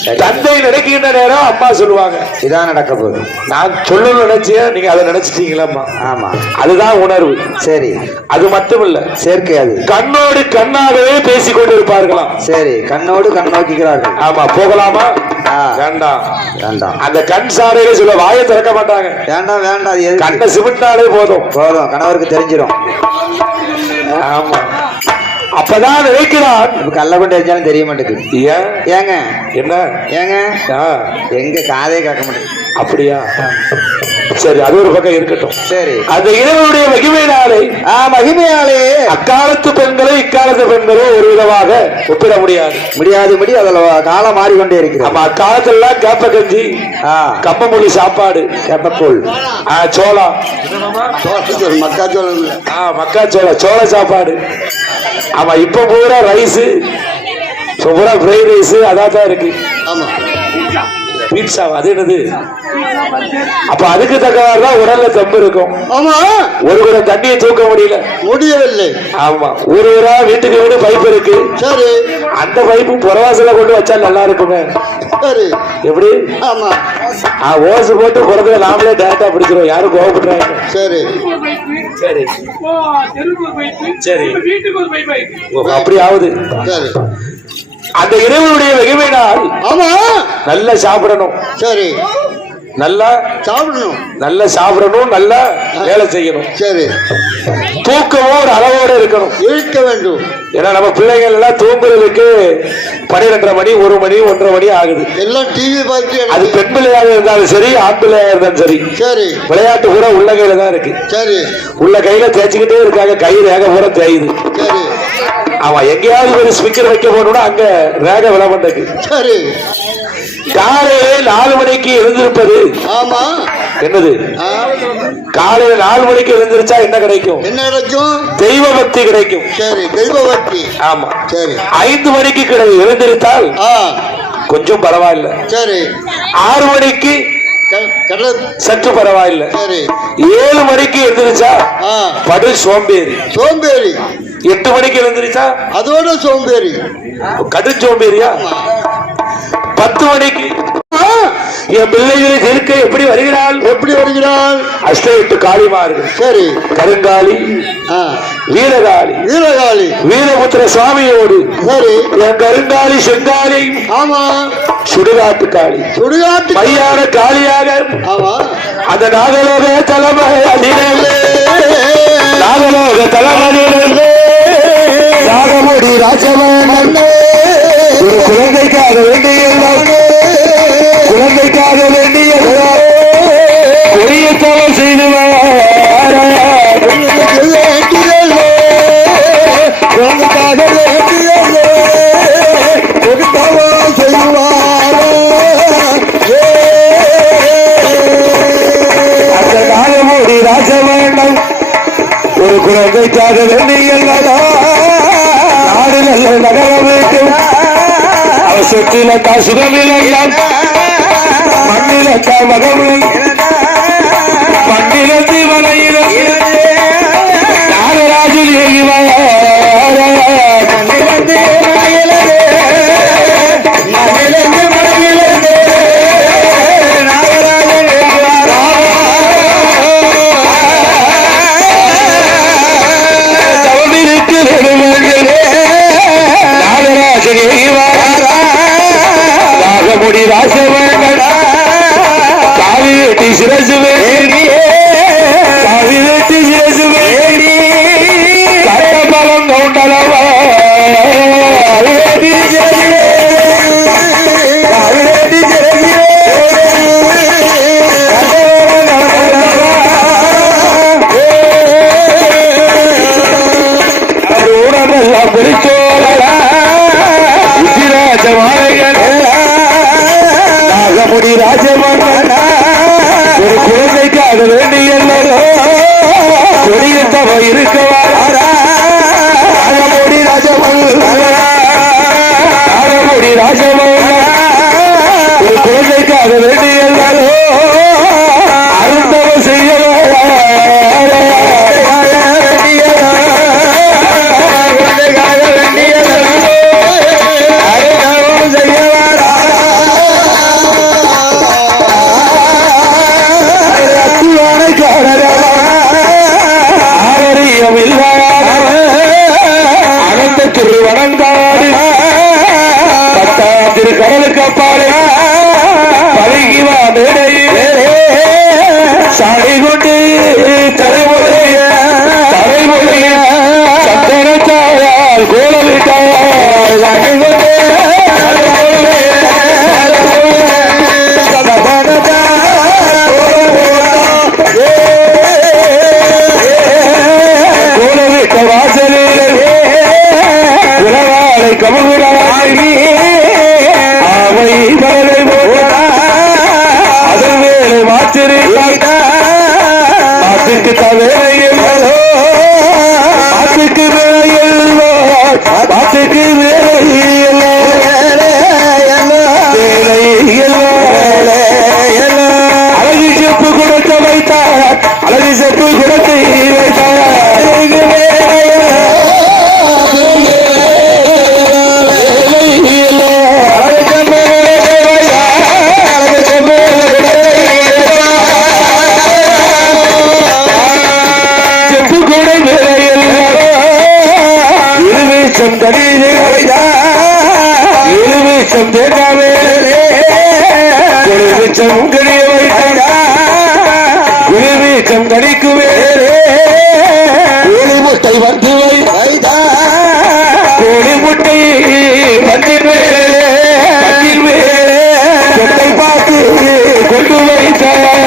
சரி. தந்தை நினைக்கின்ற நேரம் அம்மா சொல்லுவாங்க இதான் நடக்க போகுது. நான் சொல்லணும்னு நினைச்சேன், நீங்க அதை நினைச்சிட்டீங்களா? ஆமா, அதுதான் உணர்வு. சரி. அது மட்டும் இல்ல, சேர்க்கை. அது கண்ணோடு கண்ணாகவே பேசிக் கொண்டு இருப்பார்களாம். சரி, கண்ணோடு கண் நோக்கிக்கிறார்கள். ஆமா, போகலாமா? வேண்டாம் வேண்டாம். அந்த கண் சாரையில சொல்ல வாயை திறக்க மாட்டாங்க. வேண்டாம் வேண்டாம், கண்ணை சிமிட்டாலே போதும் போதும், கணவருக்கு தெரிஞ்சிடும். ஆமா, அப்பதான் நினைக்கிறான். இப்ப கல்ல கொண்டு எரிஞ்சாலும் தெரிய மாட்டேங்குது. ஏங்க என்ன ஏங்க எங்க காதே கேட்க மாட்டேங்குது. அப்படியா? சரி, அது ஒரு பக்கம் இருக்கட்டும். சரி, அந்த இறைவனுடைய மகிமையினாலே மகிமையாலே அக்காலத்து பெண்களை இக்காலத்து பெண்களும் ஒரு விதமாக ஒப்பிட முடியாது. அதுல காலம் மாறிக்கொண்டே இருக்கிறது. நம்ம அக்காலத்துல கேப்ப கஞ்சி, கம்பமொழி சாப்பாடு, கேப்பக்கூழ், சோளம், மக்காச்சோளம், சோள சாப்பாடு. ஆமா, இப்ப பூரா ரைஸ், பூரா ஃப்ரைட் ரைஸ், அதான் தான் இருக்கு. ஆமா, பீட்சா, அது என்னது? அப்ப அதுக்கு தக்கவாறுதான் உடல்ல தெம்பு இருக்கும். ஆமா, ஒரு கூட தண்ணியை தூக்க முடியவில்லை. ஆமா, ஒரு வீட்டுக்கு வீடு பைப் இருக்கு. சரி, அந்த பைப்பு புறவாசல கொண்டு வச்சா நல்லா இருக்குமே. சரி, எப்படி? ஆமா, ஓசு போட்டு புறத்துல நாமளே டேரக்டா பிடிச்சிருவோம். யாரும் கோவப்படுறாங்க. சரி சரி சரி, அப்படி ஆகுது. சரி, அந்த இறைவனுடைய மகிமையினால் ஆமா நல்லா சாப்பிடணும். சரி, நல்லா சாப்பிடணும், நல்லா வேலை செய்யணும். சரி, தூக்கமும் ஒரு அளவோடு இருக்க வேண்டும். ஏன்னா நம்ம பிள்ளைகள் எல்லாம் தூங்குறதுக்கு 12:30 மணி, 1 மணி, 1:30 மணி ஆகுது. எல்லாம் டிவி பார்த்து, அது பெண் பிள்ளையாக இருந்தாலும் சரி, ஆண் பிள்ளையாக இருந்தாலும் சரி. சரி, விளையாட்டு கூட உள்ள கையில தான் இருக்கு. சரி, உள்ள கையில தேய்ச்சிக்கிட்டே இருக்காங்க, கை ரேக பூரா தேயுது. சரி, ஆமா, எங்கேயாவது ஒரு ஸ்பீக்கர் வைக்க போனோம்னா அங்க ரேக விழ மாட்டேங்குது. சரி, காலையில 4 மணிக்கு எழுந்திருப்பது. ஆமா, என்னது? காலையில 4 மணிக்கு எழுந்திருச்சா என்ன கிடைக்கும்? தெய்வ பக்தி கிடைக்கும். சரி, தெய்வ பக்தி. ஆமா, சரி. 5 மணிக்கு எழுந்திருத்தால் கொஞ்சம் பரவாயில்ல. சரி, 6 மணிக்கு சற்று பரவாயில்ல. சரி, 7 மணிக்கு எழுந்திருச்சா படு சோம்பேறி. 8 மணிக்கு எழுந்திருச்சா அதோட சோம்பேறி, கடும் சோம்பேறியா? 10 மணிக்கு என் பிள்ளைகளை தீர்க்க எப்படி வருகிறாள்? அஷ்ட காளிமார்கள். சரி, கருங்காலி, வீரகாளி, வீரபுத்திர சுவாமியோடு. சரி, என் கருங்காலி, செங்காலி, ஆமா, சுடுகாட்டு காளி, மையான காளியாக. ஆமா, அந்த நாகலோக தலைமையிலே நாகமுடி ராஜவன் ஒரு குழந்தைக்காக வேண்டிய கொடிய தவம் செய்துவார். குழந்தைக்காக கொடுத்தவம் செய்வார். அந்த நாகமுடி ராஜவன் ஒரு குழந்தைக்காக வேண்டிய நாடு நல்ல நகரம் வேண்டும். அவர் சொத்திலக்கா சுகமில்லையாம், மண்ணிலக்கா மகமில்லை, மண்ணிலத்தி மலையில நாகராஜன் ஏகிவார். மண்ணிலத்தி மலையிலே நாகராஜன் ஏகிவார். தவமிருக்கு நாகராஜன் ஏகிவார். நாகமுடி ராசவன் காவி வெட்டி சிரசு வேண்டி, காவி வெட்டி சிரசு வேண்டி, கட்டபலம் கவுண்டலவா உடம்பெல்லாம் பிடிச்சோரா நாகமுடி ராஜமன் ஒரு குழந்தைக்காக வேண்டியல்லோ கொடியத்தவ இருக்கவா. நாகமுடி ராஜமன் ஒரு குழந்தைக்காக வேண்டியல்லோ அருந்தவ செய்யவா. குழந்தைக்காக வேண்டியல்லோ அந்த திருவனங்காடு பத்தாம் திருக்கடலுக்கு அப்பாலே பழகிவா மேடையிலே சாலை கொண்டு தலைமுறைய சந்தனத்தாயால் கோலமிட்டாயால் கோலமிட்ட வாசலிலே உலகாலை கமுகுடாகி அவை மலரை போட்டா அது வேலை மாற்றிரு மாற்றுக்கு தவேலையில் மாற்றுக்கு வேலையில் மாற்றுக்கு வேலையில் அழகு செப்பு கொடுத்து வைத்தார் அழகு செப்பு கொடுத்து வைத்தார் இருவேஷம் தேங்காவே குளிர்வீச்சம் கடிய குளிர்வீச்சம் கடிக்குவே கோழி முட்டை வந்து கோழி முட்டை பந்தின் மேலே சொத்தை பார்த்து கொண்டு வைத்தார்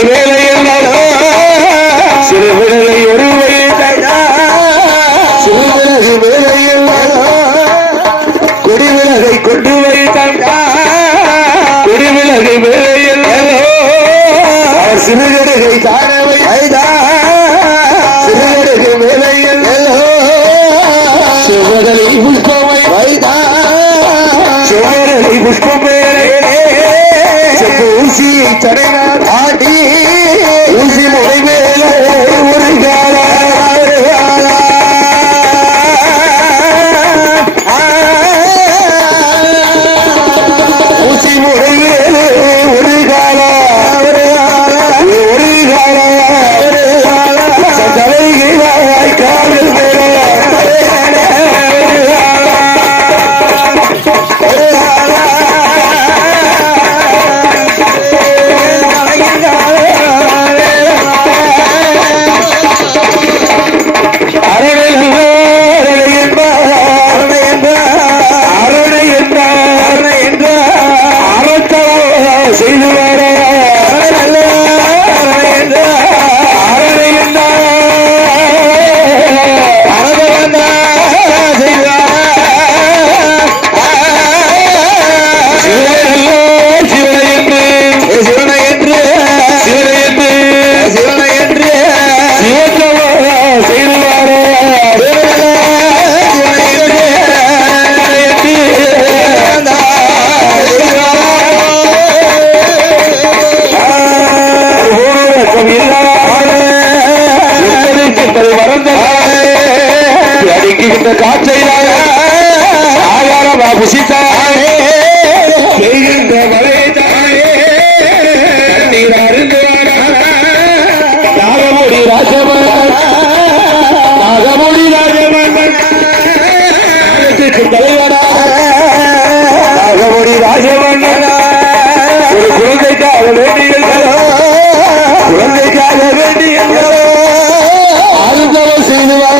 வேலையில் சிறுவிடலை ஒரு சிறுவிலகு வேலையில் கொடிவிலகை கொண்டு வைத்தான் கொடிவிலகை வேலையில் அவர் சிறுகடுகை தானவை சிறுகடுகை வேலையில் சிவகலை புஷ்பமை சிவகலை புஷ்பம் ஊசியை தடைனார் ஆடி ஊசி முறைவேல ஒரு கால ஊசி முறைவேல ஒரு கால தலைகளாய் காதல் காற்றை ஆகாரமா புசித்தானே செய்கின்ற மழைதானே தண்ணீர் அருந்துவானா நாகமுடி ராஜமன் தலைவனா நாகமுடி ராஜமன்னா ஒரு குழந்தைக்காக வேண்டியதோ குழந்தைக்காக வேண்டியதோ அனுபவம் செய்துவா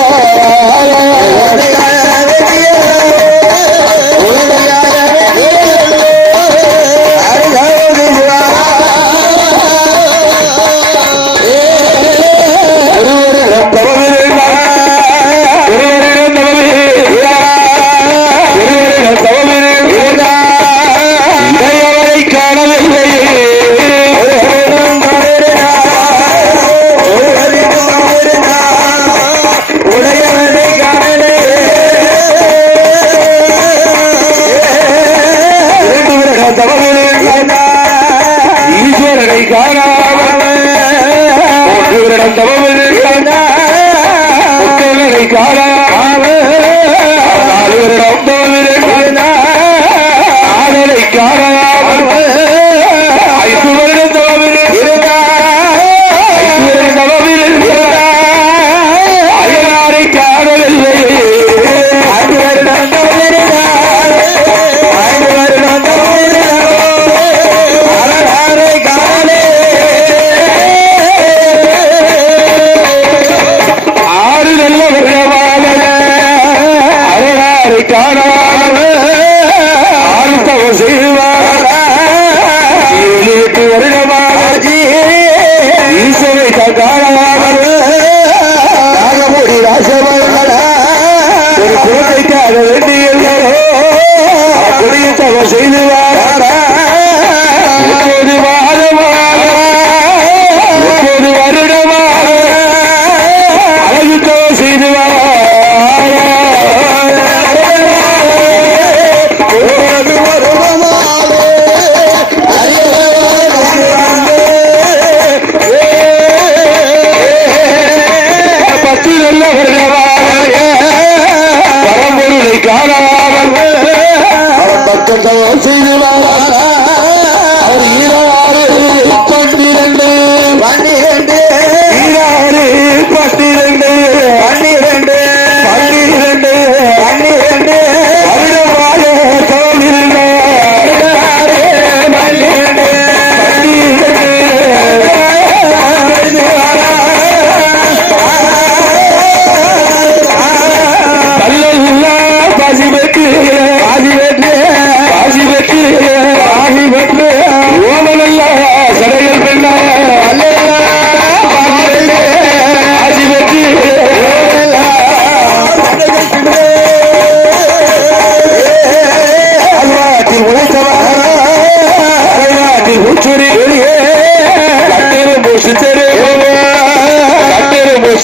காணவில்லை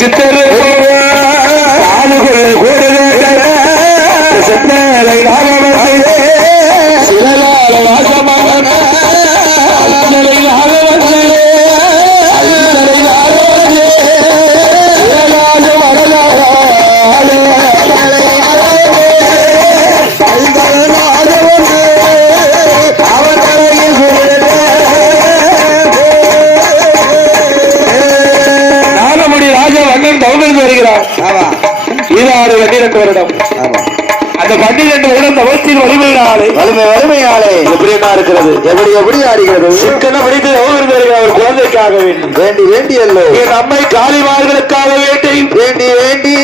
சித்தர் ஆளுகள் கூடுதல் செத்தரை நாகவந்தே சிறலால வாசமாக அத்தனை நாகவந்தே அத்தனை நாகவந்தே சிறலால வரலாறு நாகமுடி ராஜா வண்ணன் தவமிருந்து வருகிறார். ஈராறு 12 வருடம். அந்த 12 வருடம் தவத்தின் வலிமையினாலே வலிமையாலே எப்படி என்ன இருக்கிறது, எப்படி ஆடுகிறது? சிக்கன பிடித்து தவமிருந்து வருகிறார். ஒரு குழந்தைக்காக வேண்டி அல்லோ என் அம்மை காளிமார்களுக்காக வேண்டி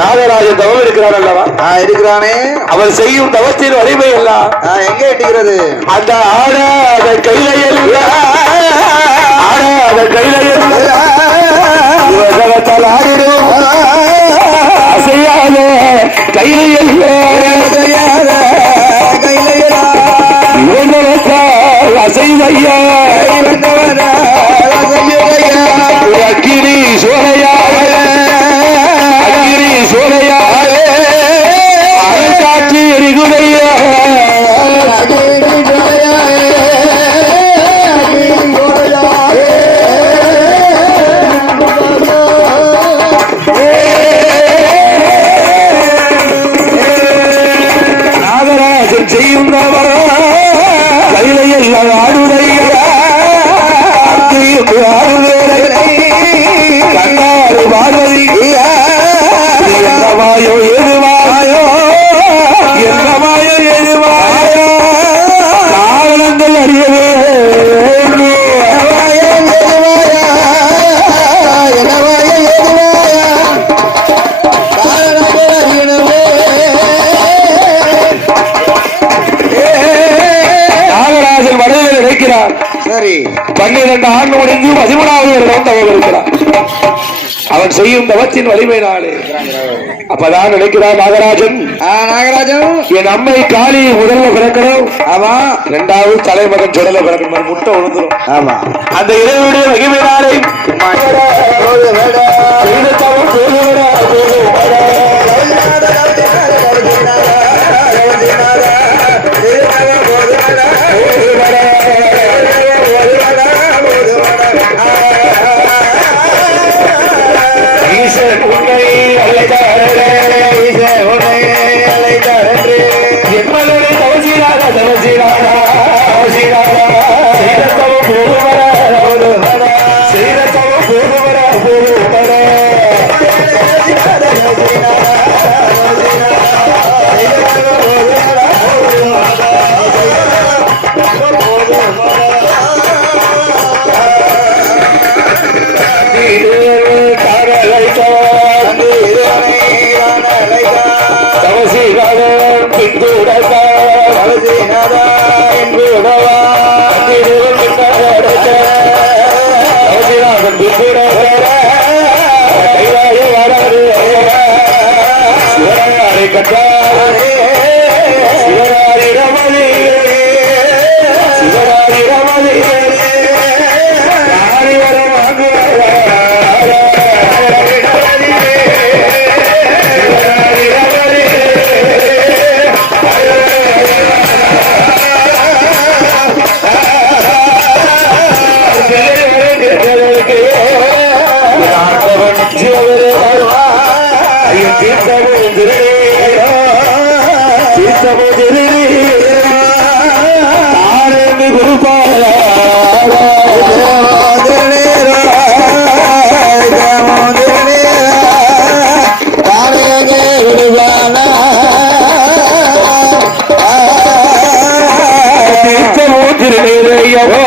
நாகராஜன் தவம் இருக்கிறார் அல்லவா? இருக்கிறானே. அவர் செய்யும் தவத்தின் வலிமை எல்லாம் எங்க எட்டுகிறது? அந்த ஆடாத கைலையில் உலகத்தால் ஆடிடும் அசையாத கைலையில் உலகத்தால் அசைவையா அக்கினி சோலையாக அரைக்காட்சி எரிகுதையா நாகராஜன் செய்யும் கைலையில் ஆடுதையா கண்ணாறு பார்வதி என்னமாயோ எதுவாயோ காரணங்கள் அறியவே நாகராஜன் மனதில் நினைக்கிறார். சரி, 12 ஆண்டு முடிந்து 13வது வருடம் தவம் இருக்கிறார். அவன் செய்யும் தவத்தின் வலிமையினாலே அப்பதான் நினைக்கிறான் நாகராஜன், என் அம்மை காளி முதல்ல பிறக்கணும். ஆமா, 2வது தலைமகன் சுடல பிறக்கணும். முட்டை விழுந்துரும். ஆமா, அந்த இறைவனுடைய மகிமையினாலே ஈசன் உன்னை அழைத்தாரே, என்மலரை தவசீராக சீரத்தவம் போதுவர திருநீரையவோ